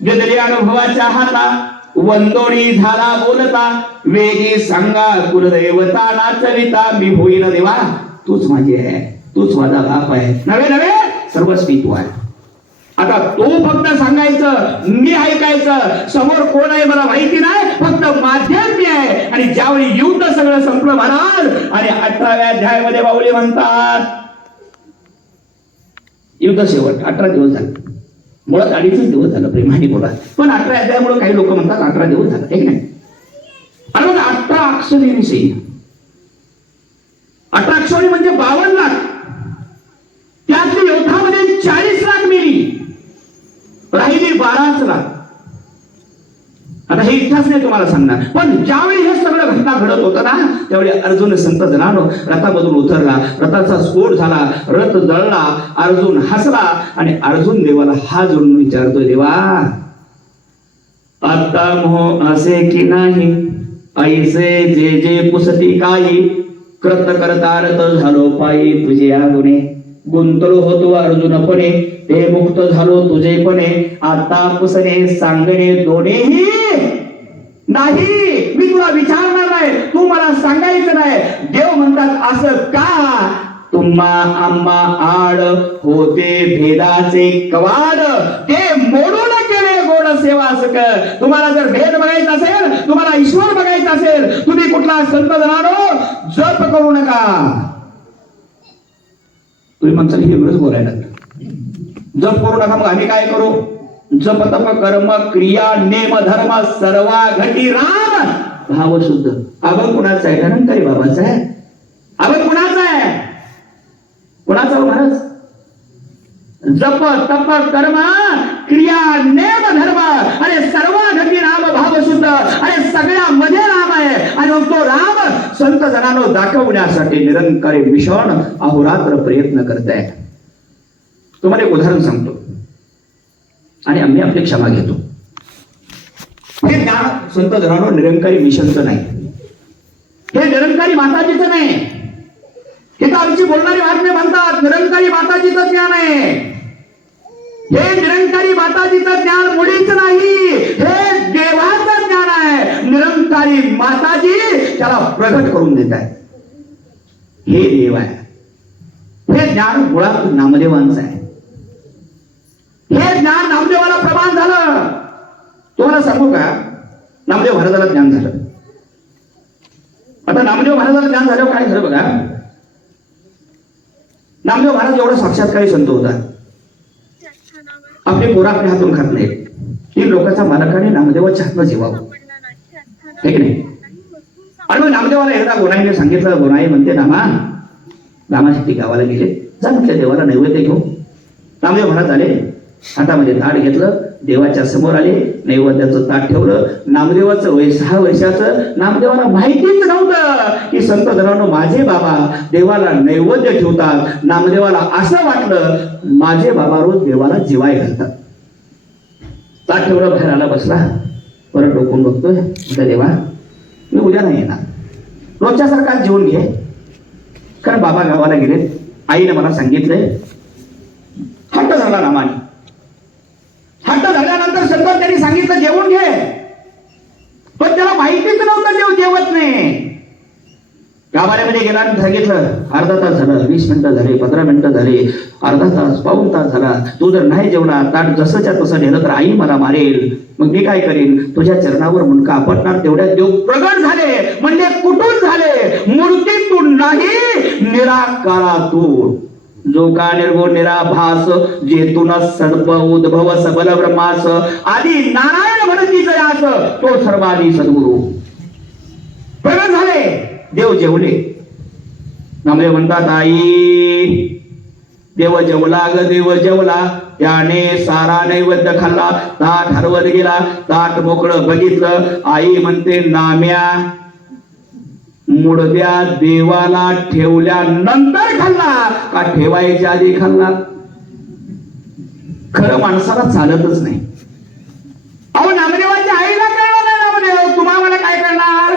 दिदली अनुभवाच्या हाता वंदोणी झाला बोलता वेगी सांगा कुलदैवता नाचविता मी होईन देवा तूच माझी आहे, तूच माझा बाप आहे, नव्हे नव्हे सर्वस्वी तू आहे. आता तो फक्त सांगायचं, मी ऐकायचं. समोर कोण आहे मला माहिती नाही, फक्त माध्यम मी आहे. आणि ज्यावेळी युद्ध सगळं संपलं महाराज आणि 18व्या अध्यायामध्ये बाहुली म्हणतात युद्ध शेवट 18 दिवस झाले. मुळात 2.5 दिवस झालं प्रेमाने बोला, पण 18 अध्यायामुळे काही लोक म्हणतात 18 दिवस झालं, ठीक नाही. आणि मग 18 अक्षरी सैन्य, 18 अक्षरी म्हणजे 52 लाख. त्यातली योद्धामध्ये 40 लाख मेली, राहिली 12 लाख. आता हे इच्छाच नाही तुम्हाला सांगणार, पण ज्यावेळी हे सगळं घटना घडत होतं ना त्यावेळी अर्जुन संत जनानो रथामधून उतरला, रथाचा स्फोट झाला, रथ जळला, अर्जुन हसला आणि अर्जुन देवाला हात जोडून विचारतोय देवा आता मोह असे की नाही ऐसे जे जे पुसती काही कृत करता रथ झालो पायी तुझे या गुणे गुंतलो होतो अर्जुनपणे ते मुक्त झालो तुझेपणे आता पुसणे सांगणे दोन्ही नाही. मी तुला विचारणार नाही, तू मला सांगायचं नाही. देव म्हणतात असं का? तुम्हा आम्हा आड होते भेदाचे कवाड ते मोडून केले गोड सेवा सक. तुम्हाला जर भेद बघायचा असेल, तुम्हाला ईश्वर बघायचा असेल, तुम्ही कुठला संत जनानो जप करू नका. तुम्ही म्हणता एवढंच बोलायला जप करू नका, मग आम्ही काय करू? जप तप कर्म क्रिया नेम धर्म सर्वा घटी राम भाव शुद्ध. आपण कुणाचा आहे? निरंकारी बाबाचा आहे. आपण कुणाचा आहे? कुणाचा हो महाराज? जप तप कर्म क्रिया नेम धर्म अरे सर्वा घटी राम भाव शुद्ध. अरे सगळ्यामध्ये राम आहे. आणि मग तो राम संत जनांनो दाखवण्यासाठी निरंकारी मिशन अहोरात्र प्रयत्न करत आहे. तुम्हाला एक उदाहरण सांगतो आणि आम्ही आपली क्षमा घेतो. हे ज्ञान संत जनांनो निरंकारी मिशनचं नाही, हे निरंकारी माताजीचं नाही. हे तर आमची बोलणारी महात्मे म्हणतात निरंकारी माताजीचं ज्ञान आहे. हे निरंकारी माताजीचं ज्ञान मुळीच नाही, हे देवाचं ज्ञान आहे. निरंकारी माताजी त्याला प्रगट करून देत आहे. हे देव आहे. हे ज्ञान मुळात नामदेवांचं आहे. हे ज्ञान नामदेवाला प्रमाण झालं. तुम्हाला सांगू का, नामदेव महाराजाला ज्ञान झालं. आता नामदेव महाराजाला ज्ञान झाल्यावर काय झालं बघा. नामदेव महाराज एवढा साक्षात्कारी संत होता. आपले पोरं आपल्या हातून खात नाहीत. 3 लोकांचा मालकाने नामदेवाच्या हातनं जेवावं, हे की नाही. आणि मग नामदेवाला एकदा गोनाईने सांगितलं. गोनाई म्हणते नामासाठी गावाला गेले, जा म्हटलं देवाला नैवेद्य घेऊ. नामदेव महाराज आले, हातामध्ये ताट घेतलं, देवाच्या समोर आले, नैवेद्याचं ताट ठेवलं. नामदेवाचं वय 6 वर्षाचं. नामदेवाला माहितीच नव्हतं की संत जनांनो माझे बाबा देवाला नैवेद्य ठेवतात. नामदेवाला असं वाटलं माझे बाबा रोज देवाला जेवाय घालतात. ताट ठेवलं, बाहेर आला, बसला, परत डोकून बघतोय, म्हटलं देवा मी उद्या नाही येणार, रोजच्या सारखा जेवून घे. कारण बाबा गावाला गेले, आईने मला सांगितलंय. हट्ट झाला नामाने. हट्ट झाल्यानंतर सतत त्यांनी सांगितलं जेवून घे, पण त्याला माहितीच नव्हतं देव जेवत नाही. गाभाऱ्यामध्ये गेला आणि सांगितलं अर्धा तास झालं, 20 मिनिटं झाले, 15 मिनिटं झाले, अर्धा तास, पाऊण तास झाला, तू जर नाही जेवला, ताट जसंच्या तसं नेलं तर आई मला मारेल. मग मी काय करीन? तुझ्या चरणावर मुंडका आपटणार. तेवढ्यात देव प्रगट झाले. म्हणजे कुठून झाले? मूर्तीतून नाही, निराकारातून. जो का निर्गुण निराभास जेतून सद्भ उद्भव सबल ब्रह्मास आदी नारायण म्हणती जयास तो सर्वादी सद्गुरु प्रगट झाले. देव जेवले. नामदेव म्हणतात आई देव जेवला ग देव जेवला. त्याने सारा नैवेद्य खाल्ला, ताट हरवत गेला, ताट मोकळं बघितलं. आई म्हणते नाम्या मुडद्या देवाला ठेवल्यानंतर खाल्ला का ठेवायच्या आधी खाल्ला? खरं माणसाला चालतच नाही. अहो नामदेवाच्या आईला कळलं नाही नामदेव, तुम्हाला काय करणार?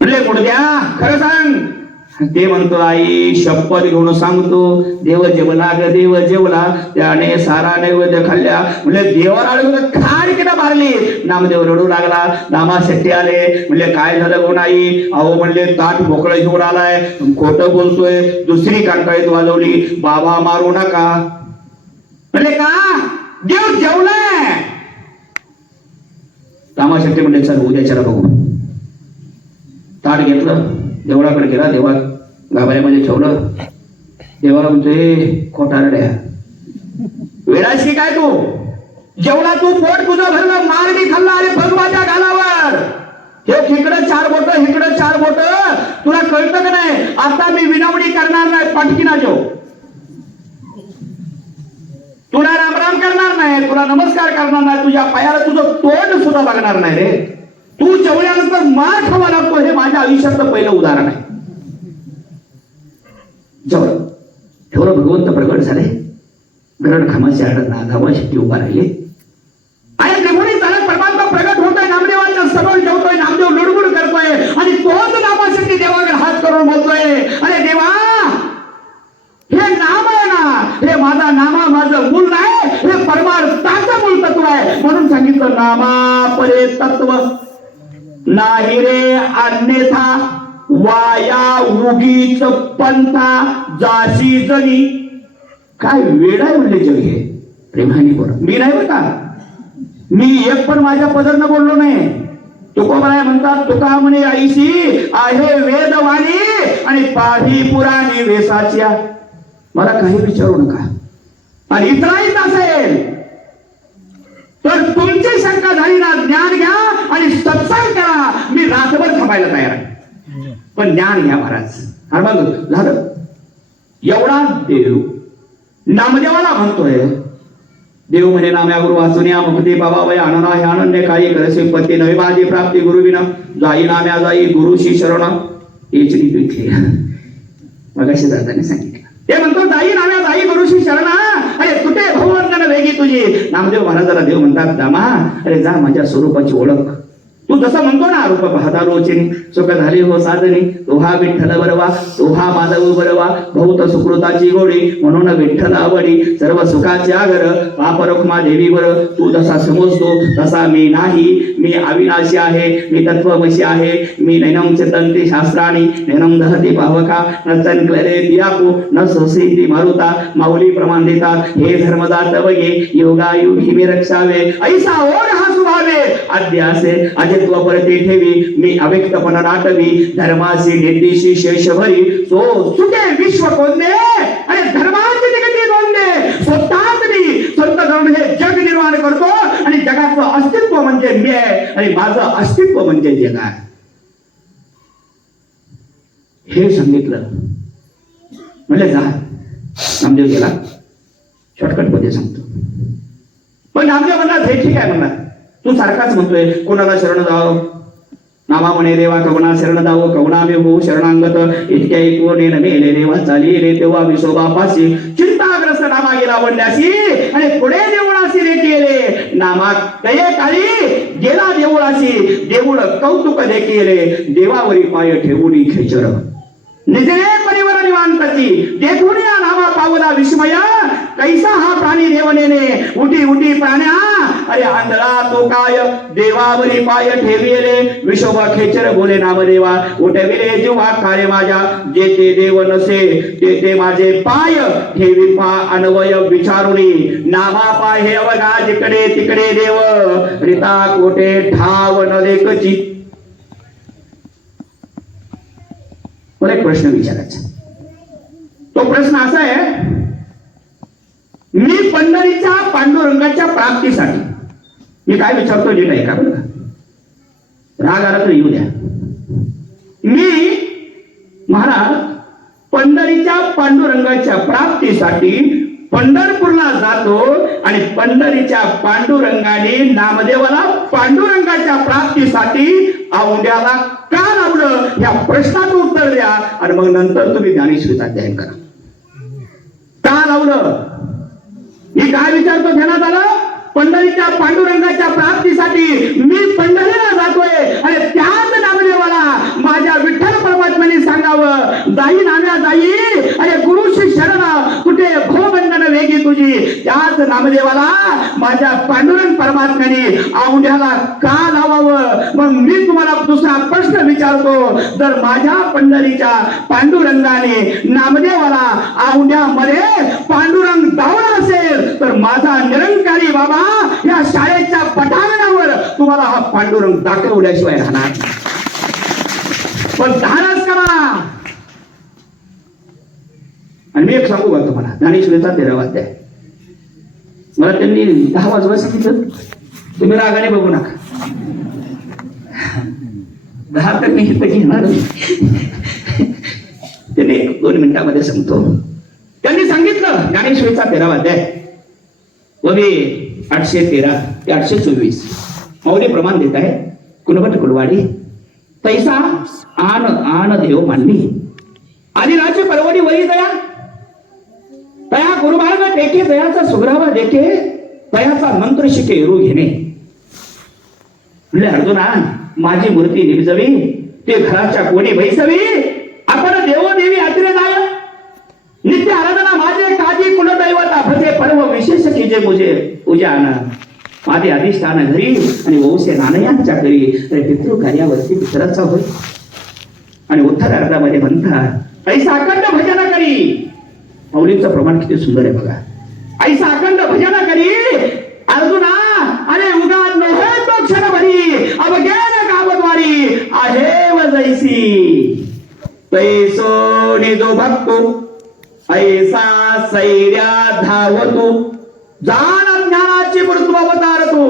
म्हणले मुडद्या खरं सांग. ते म्हणतो आई शपथ घेऊन सांगतो, देव जेवला ग देव जेवला, त्याने सारा नैवेद्य खाल्ल्या. म्हणजे देवाला खाड किती मारली. नामदेव रडू लागला. नामा शेट्टी आले. म्हणले काय झालं गो नाही? अहो म्हणले ताट मोकळं घेऊन आलाय, खोटं बोलतोय. दुसरी कानकळीत वाजवली, बाबा मारू नका. म्हणले का? देव जेवलाय. नामा शेट्टी म्हणले चल उद्याच्याला बघू. ताट घेतलं, देवळाकडे गेला, देवा गाभाऱ्यामध्ये ठेवलं. देवाला म्हणतोय खोटारड्या वेळाशी काय तू जेवला, तू पोट तुझं भरलं, मार बी खाल्ला. अरे भगवाच्या गालावर हे इकडं 4 बोट इकडं 4 बोट. तुला कळतं का नाही? आता मी विनवणी करणार नाही, पटकीना जेव. तुला रामराम करणार नाही, तुला नमस्कार करणार नाही, तुझ्या पायाला तुझं तोंड सुद्धा बघणार नाही रे. तू जेवल्यानंतर मार खावा लागतो, हे माझ्या आयुष्यातलं पहिलं उदाहरण आहे. जेवढं ठेवलं, भगवंत प्रगट झाले. गरड खामाच्या आडत गावा शेट्टी उभा राहिले. आणि त्रिभुवनी चालत परमात्मा प्रगट होतोय, नामदेवाच्या समोर जेवतोय. नामदेव लुडबुड करतोय आणि तोच नामा शेट्टी देवाकडे हात करून बोलतोय, अरे देवा हे नाम आहे ना, हे माझा नामा माझं मूल नाही, हे परमार्थाचं मूल तत्व आहे. म्हणून सांगितलं नामा परे तत्व नाही रे अन्यथा, वाया उगीच पंथा जाशी जनी. काय वेळ आहे म्हणले जग हे. प्रेमाने बोला, मी नाही बरं का, मी एक पण माझ्या पदरनं बोललो नाही. तुकोबाराय म्हणतात, तुका म्हणे आईशी आहे वेदवाणी आणि पाही पुराणी वेसाच्या. मला काही विचारू नका. आणि इतराहीच असेल तर तुमची शंका झाली ना, ज्ञान घ्या आणि सत्संग करा. मी रात्रभर थांबायला तयार आहे, पण ज्ञान घ्या महाराज. हा बघ झालं. एवढा देव नामदेवाला म्हणतोय. देव म्हणे नाम्या गुरु वाचुन्या मुक्ती बाबा वय आनंदा हे आनंदे काही करसे पत्ती नवे माझी प्राप्ती गुरु विना जाई नाम्या जाई गुरुशी शरण. याची पिठली मगाशी जाताना सांगितलं. ते म्हणतो जाई नाम्या जाई गुरुशी शरण. अरे कुठे भगवंतानं वेगी तुझी. नामदेव महाराजाला देव म्हणतात, दामा अरे जा माझ्या स्वरूपाची ओळख. तू जसं म्हणतो ना, रूप पाहता रोचनी सुख झाले हो साधनी, तोहा विठ्ठल बरवा तोहा माधव बरवा, बहुत सुकृताची गोडी म्हणून विठ्ठल आवडी, सर्व सुखाचे आगर पाप रखमा देवी बर. तू जसा समजतो तसा मी नाही, मी अविनाशी आहे, मी तत्वमशी आहे. मी नैनम चिंतन्ति शास्त्राणी नैनम दहती पावका, न चंक्लरे दियापू न सोसीती मारुता, माऊली प्रमाण देतात हे धर्मदात वगे, योगा युगी मी रक्षावे, ऐसा ओढ हा सुभावे, अध्यासे अजित्व परते ठेवी, मी अव्यक्तपणा नाटवी, धर्मासी निर्देशी शेष भरी, सो सुखे विश्व कोंदे. आणि धर्माची निगती नोंदे, स्वतःच मी संत करून हे जग निर्माण करतो. आणि जगाचं अस्तित्व म्हणजे मी आहे आणि माझं अस्तित्व म्हणजे जग आहे. हे सांगितलं. म्हणजे जा नामदेव गेला. शॉर्टकट मध्ये सांगतो. पण नामदेव म्हणला हे ठीक आहे म्हणला, तू सारखाच म्हणतोय कोणाला शरण जाव. नामा म्हणे देवा कवना शरण जावो, कवना मे हो शरणांगत, इतक्या ऐकून मेले देवा चाली रे तेव्हा विसोबापाशी, चिंताग्रस्त नामा गेला वंड्याशी आणि पुढे देवळाशी रे केले. नामा कये काळी गेला देवळाशी, देऊळ कौतुक दे केले, देवावरी पाय ठेवून खेचर. निजळे परिवर निवांताची, देखून या नामा पावला विस्मय, कैसा हा प्राणी देवनेने, उठी उठी प्राण्या, अरे आंधळा तो काय देवावरी पाय ठेविले, विशोभा खेचर बोले नामदेवा, उठविले जीवा कार्य माझ्या, जे ते देव नसे ते ते माझे पाय ठेवी पा अन्वय विचारुनी, नामा पाय हे अवघा जिकडे तिकडे देव, रिता कोठे ठाव न देखची. मला एक प्रश्न विचारायचा. तो प्रश्न असा आहे, मी पंढरीच्या पांडुरंगाच्या प्राप्तीसाठी मी काय विचारतो नीट आहे का बरं का, राग आला तर येऊ द्या. मी महाराज पंढरीच्या पांडुरंगाच्या प्राप्तीसाठी पंढरपूरला जातो आणि पंढरीच्या पांडुरंगाने नामदेवाला पांडुरंगाच्या प्राप्तीसाठी औंढ्याला का लावलं या प्रश्नाचं उत्तर द्या आणि मग नंतर तुम्ही ज्ञानेश्वरीचं अध्ययन करा. का लावलं मी काय विचारतो ध्यानात आलं. पंढरीच्या पांडुरंगाच्या प्राप्तीसाठी मी पंढरीला जातोय आणि त्याच नामदेवाला माझ्या विठ्ठल परमात्म्याने सांगावं जाई नाम्या जाई अरे गुरुशी शरण कुठे भवबंधन वेगी तुझी. त्याच नामदेवाला माझ्या पांडुरंग परमात्म्याने औंढ्याला का लावावं. मग मी तुम्हाला दुसरा प्रश्न विचारतो. जर माझ्या पंढरीच्या पांडुरंगाने नामदेवाला औंढ्यामध्ये पांडुरंग दावला असेल तर माझा निरंकारी बाबा या शाळेच्या पटांगणावर तुम्हाला हा पांडुरंग दाखवल्याशिवाय राहणार नाही. पण धाडस करा. आणि मी एक सांगू का तुम्हाला ज्ञानेश्वरीचा 13वा अध्याय मला त्यांनी 10 वाजवा सांगितलं. तुम्ही रागाने बघू नका. 10 तर मी इथं घेणार. त्यांनी 1-2 मिनिटांमध्ये सांगतो. त्यांनी सांगितलं ज्ञानेश्वरीचा 13वा अध्याय वही 813 ते 824 मौली प्रमाण देत आहे. कुणबट कुलवाडी तैसा आन आन देव मांडली आदिराचे परवडी वरी दया तया गुरुमार्ग टेके दयाचा सुग्रावा देखे तयाचा मंत्र शिके एरू घेणे. म्हणले अर्जुना माझी मूर्ती निवजवी ते घराच्या कोणी बैसवी आपण देवदेवी आचरे जाय नित्य आराधना माझे काजी कुलदैवता भजे पर्व विशेष कीजे मुझे पूजा आना माझे अधिष्ठान घरी आणि वंशे नानयांच्या घरी पितृ कार्यावरती पितराचा होय. आणि उत्तरार्धामध्ये म्हणतात ऐसा अखंड भजन करी. मौलीचं प्रमाण किती सुंदर आहे बघा. ऐसा अखंड भजन करी अर्जुना अरे उगाच नव्हे तो क्षणभरी अवघेन गावद्वारी आहे व जैसी तैसो निजो भक्तो ऐसा सैर्या धावतो जाण ज्ञानाची मृत्यू अवतारतो.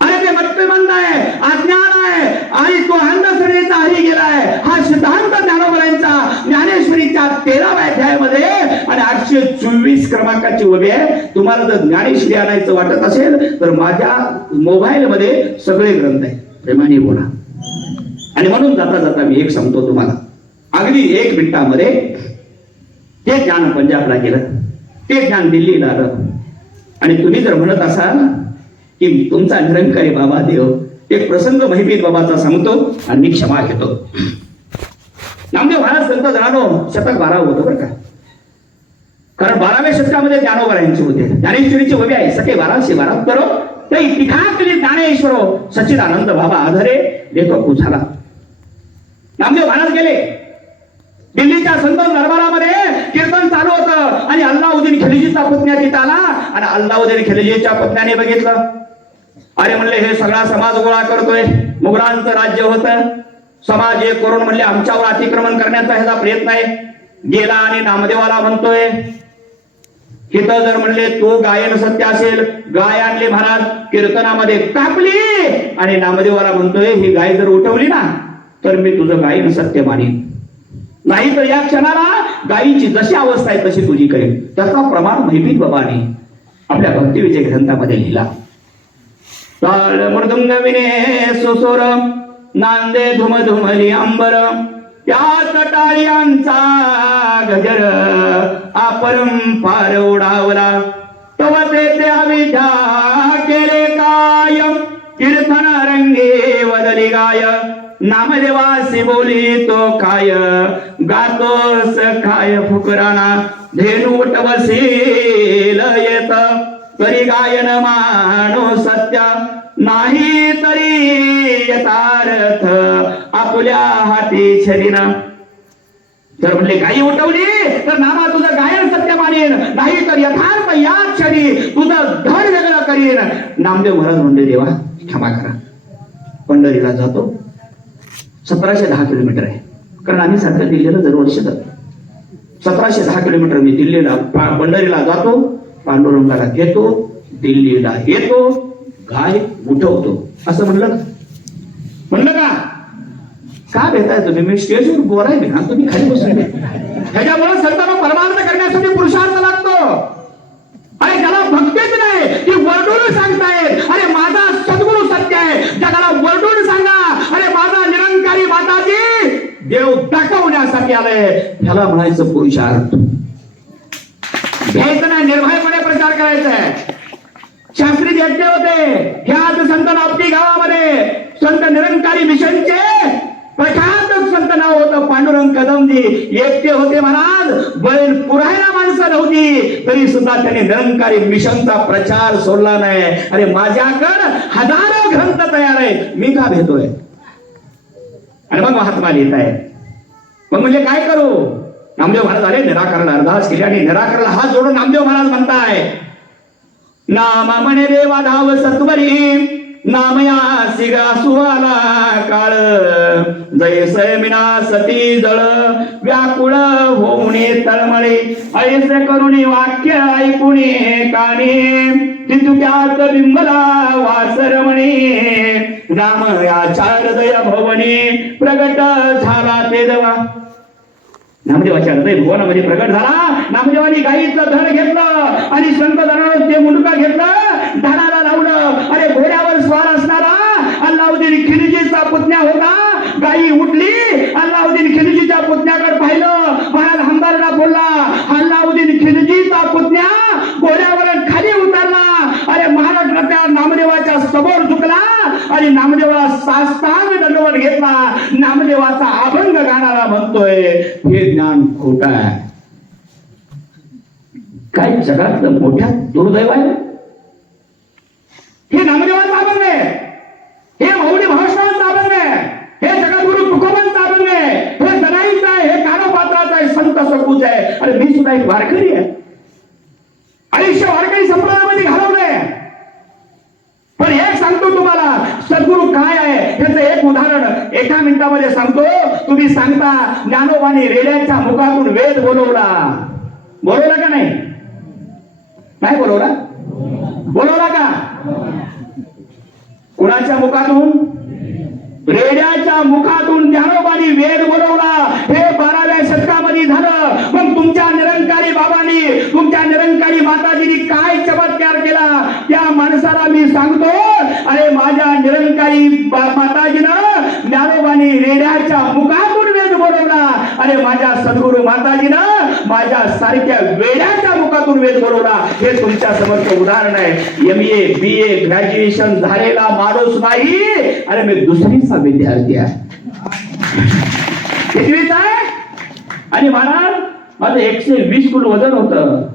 अरे ते भक्ती बंद आहे अज्ञान आहे आणि तो अंधश्रद्धेचा हरी गेलाय. हा सिद्धांत ज्ञानोबरांचा ज्ञानेश्वरीच्या 13व्या अध्यायामध्ये आणि 824 क्रमांकाची उभी आहे. तुम्हाला जर ज्ञानेश्वरी आणायचं वाटत असेल तर माझ्या मोबाईल मध्ये सगळे ग्रंथ आहेत. प्रेमाने बोला. आणि म्हणून जाता जाता मी एक सांगतो तुम्हाला अगदी 1 मिनिटामध्ये ते ज्ञान पंजाबला गेलं ते ज्ञान दिल्लीला आलं. आणि तुम्ही जर म्हणत असाल की तुमचा निरंकारी बाबा देव एक प्रसंग महिपीत बाबाचा सांगतो आणि मी क्षमा घेतो. नामदेव महाराज संत जाणो शतक 12 होतं बरं का. कारण 12व्या शतकामध्ये ज्ञानोबरायांची होते. ज्ञानेश्वरीची उभी आहे सके 1212 करो ते तिघातली ज्ञानेश्वरो सच्चिदानंद बाबा आधारे लेखक झाला. नामदेव महाराज गेले दिल्लीच्या संत दरबारामध्ये कीर्तन चालू होतं आणि अल्लाउद्दीन खिलजीचा पुतण्या तिथं आला आणि अल्लाउद्दीन खिलजीच्या पुतण्याने बघितलं. अरे म्हणले हे सगळा समाज गोळा करतोय. मुघलांचं राज्य होतं. समाज एक करून म्हणले आमच्यावर अतिक्रमण करण्याचा ह्याचा प्रयत्न आहे. गेला आणि नामदेवाला म्हणतोय इथं जर म्हणले तू गायन सत्य असेल गाय आणली महाराज कीर्तनामध्ये कापली आणि नामदेवाला म्हणतोय ही गाय जर उठवली ना तर मी तुझं गायन सत्य मानेन. नाही तर या क्षणाला गायीची जशी अवस्था आहे तशी तुझी करेल. त्याचा प्रमाण महिपीत बाबाने आपल्या भक्तिविजय ग्रंथामध्ये लिहिला. ताळ मृदुंग विने सुसोर नांदे धुम धुमली अंबर त्याच टाळ्यांचा गजर अपरंपार उडावला तव ते अविद्या केले काय कीर्तन रंगे वदली गाय नामदेवासी बोली तो काय गातोस काय फुकराना धेनुट बसेल येत तरी गायन मानो सत्य नाही तरी यथार्थ आपल्या हाती शरीर. जर म्हणले गायी उठवली तर नामा तुझं गायन सत्य मानेन नाही तर यथार्थ या क्षणी तुझं धड वेगळं करीन. नामदेव महाराज म्हणले देवा क्षमा करा. पंढरीला जातो 1710 किलोमीटर आहे. कारण आम्ही सारखं दिल्लीला दरवर्षी जातो. 1710 किलोमीटर मी दिल्लीला पंढरीला जातो पांडुरंगाला घेतो दिल्लीला येतो गाय उठवतो असं म्हणलं का भेटाय तुम्ही. मी स्टेजवर बोलाय ना तुम्ही खाली बसून. ह्याच्यामुळे संतांना परमार्थ करण्यासाठी पुरुषार्थ लागतो. अरे त्याला भक्तीच नाही, ती वरडून सांगतायत अरे माझा सद्गुरू सत्य आहे. जगाला वरडून सांगा अरे माझा निरंकारी माताजी देव दाखवण्यासाठी आलंय. त्याला म्हणायचं पुरुषार्थ. घ्यायचं नाही, निर्भयपणे प्रचार करायचा आहे. शास्त्री एकटे होते. ह्याच संत नापटी गावामध्ये संत निरंकारी मिशनचे प्रख्यात संत नाव होतं पांडुरंग कदमजी. एकटे होते महाराज, बैल पुरायला माणसं नव्हती, तरी सुद्धा त्यांनी निरंकारी मिशनचा प्रचार सोडला नाही. अरे माझ्याकडे हजारो ग्रंथ तयार आहेत, मी का भेटतोय? आणि मग महात्मा लिहित आहे. मग म्हणजे काय करू? नामदेव महाराज आले, निराकरण अरदास केली आणि निराकरणाला हात जोडून नामदेव महाराज म्हणताय नाम म्हणे देवा धाव सत्वरी, नामया सिगा सुवाला काळ, जैसे मिना सती जळ व्याकुळ होऊने तळमळे, ऐसे करुणी वाक्य ऐकुणे काने, तितुक्यात बिंबला वासर म्हणे, राम याच्या हृदय भवनी प्रगट झाला ते देवा. नामदेवाच्या हृदय भुवनामध्ये प्रगट झाला. नामदेवानी गाईचं धड घेतलं आणि संत धनानं ते मुंडका घेतलं, धनाला लावलं. अरे घोड्यावर स्वार असणारा अल्लाउद्दीन खिलजीचा पुतण्या होता. गाई उठली, अल्लाउद्दीन खिलजीच्या पुतण्याकडे पाहिलं. महाराज हंबारला बोलला, अल्लाउद्दीन खिलजीचा पुतण्या घोड्यावर खाली उतरला. अरे महाराज त्या नामदेवाच्या समोर झुकला आणि नामदेवाला साष्टांग दंडवत घेतला. नामदेवाचा अभंग गाणारा म्हणतोय हे ज्ञान खोट आहे. काय जगातलं मोठ्या दुर्दैव आहे हे. नामदेवाचा अभंग आहे, हे मौली भाषणाचा अभंग आहे, हे जगद्गुरु तुकोबांचा अभंग आहे, हे जनाईचा आहे, हे कानोपात्राचा आहे, संत सकूच आहे. अरे मी सुद्धा एक वारकरी आहे, आयुष्य वारकरी संप्रदायामध्ये घालवलंय. पण एक सांगतो तुम्हाला सद्गुरू काय आहे ह्याचं एक उदाहरण एका मिनिटामध्ये सांगतो. तुम्ही सांगता ज्ञानोबाने रेड्याच्या मुखातून वेद बोलवला. बोलवला का नाही? काय बोलवला? बोलवला का? कुणाच्या मुखातून? रेड्याच्या मुखातून ज्ञानोबानी वेद बोलवला. हे 12व्या शतकामध्ये झालं. मग तुमच्या निरंकारी बाबांनी, तुमच्या निरंकारी माताजींनी काय चमत्कार केला त्या माणसाला मी सांगतो. अरे माझ्या निरंकारी माताजीनं ज्ञानोबानी रेड्याच्या मुखातून वेद बोलवला. अरे माझ्या सद्गुरू माताजीनं माझ्या सारख्या वेड्याच्या मुखातून वेद बोलवला. हे तुमच्या समोरचं उदाहरण आहे. MA BA ग्रॅज्युएशन झालेला माणूस नाही, अरे मी दुसरीचा विद्यार्थी आहे, कितवीचा आहे. आणि महाराज माझं 120 किलो वजन होतं.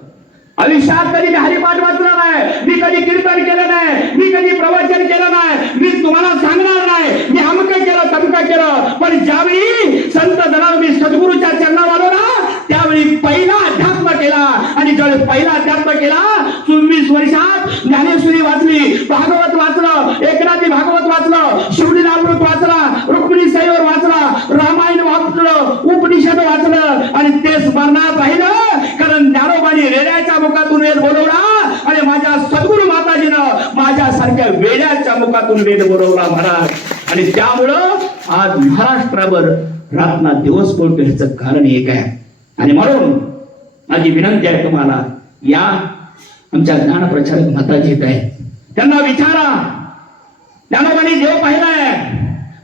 आयुष्यात कधी मी हरिपाठ वाचला नाही, मी कधी कीर्तन केलं नाही, मी कधी प्रवचन केलं नाही, मी तुम्हाला सांगणार नाही मी अमकं केलं तमकं केलं. पण ज्यावेळी संत जनावर मी सद्गुरूच्या चरणावर आलो ना, त्यावेळी पहिला अध्यात्म केला. आणि ज्यावेळी पहिला अध्यात्म केला 24 वर्षात ज्ञानेश्वरी वाचली, भागवत वाचलं, एकनाथी भागवत वाचलं, शिवलीलामृत वाचला, रुक्मिणी सैवर वाचला, रामायण वाचलं, उपनिषद वाचलं. आणि ते स्मरणात राहिलं कारण ज्ञानोबानी रेड्याच्या मुखातून वेद बोलवला आणि माझ्या सद्गुरू माताजीनं माझ्या सारख्या वेड्याच्या मुखातून वेद बोलवला महाराज. आणि त्यामुळं आज महाराष्ट्रावर रातना दिवस बोलतो ह्याचं कारण एक आहे. आणि म्हणून माझी विनंती आहे तुम्हाला, या आमच्या ज्ञानप्रचारक माताजी आहेत त्यांना विचारा, ज्ञानोबानी देव पाहिलाय,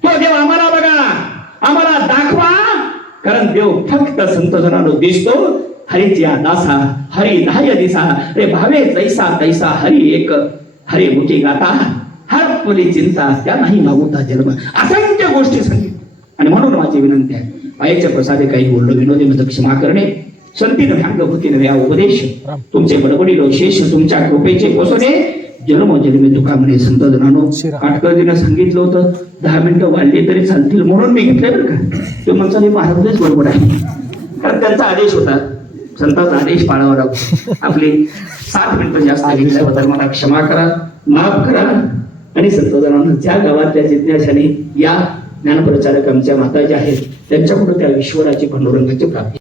तो देव आम्हाला बघा, आम्हाला दाखवा. कारण देव फक्त संत जनांनो दिसतो. हरीच्या दासा हरी धाय दिसा, रे भावे जैसा तैसा हरी एक, हरी मुठी गाता हरपली चिंता, त्या नाही मागुता जन्म. असंख्य गोष्टी सांगितल्या. आणि म्हणून माझी विनंती आहे, पायाच्या प्रसादे काही बोललो विनोदी मत क्षमा करणे, संतीन भ्यांग होतीन या उपदेश, तुमचे बडबडीलो शेष तुमच्या कृपेचे पोसणे, जन्मोजन्मी दुखा म्हणे संत जनानो. काटकळजीनं सांगितलं होतं 10 मिनिटं वाढली तरी चालतील म्हणून मी घेतले बरं का. तो म्हणता मी महाराजच बरोबर आहे, कारण त्यांचा आदेश होता, संतांचा आदेश पाळावा लागतो. आपली 7 मिनिटं जास्त घेतल्याबद्दल मला क्षमा करा, माफ करा. आणि संत जनांनो ज्या गावातल्या जिज्ञाशाने या ज्ञानप्रचारक आमच्या माता ज्या आहेत त्यांच्याकडून त्या ईश्वराची पांडुरंगाची प्राप्ती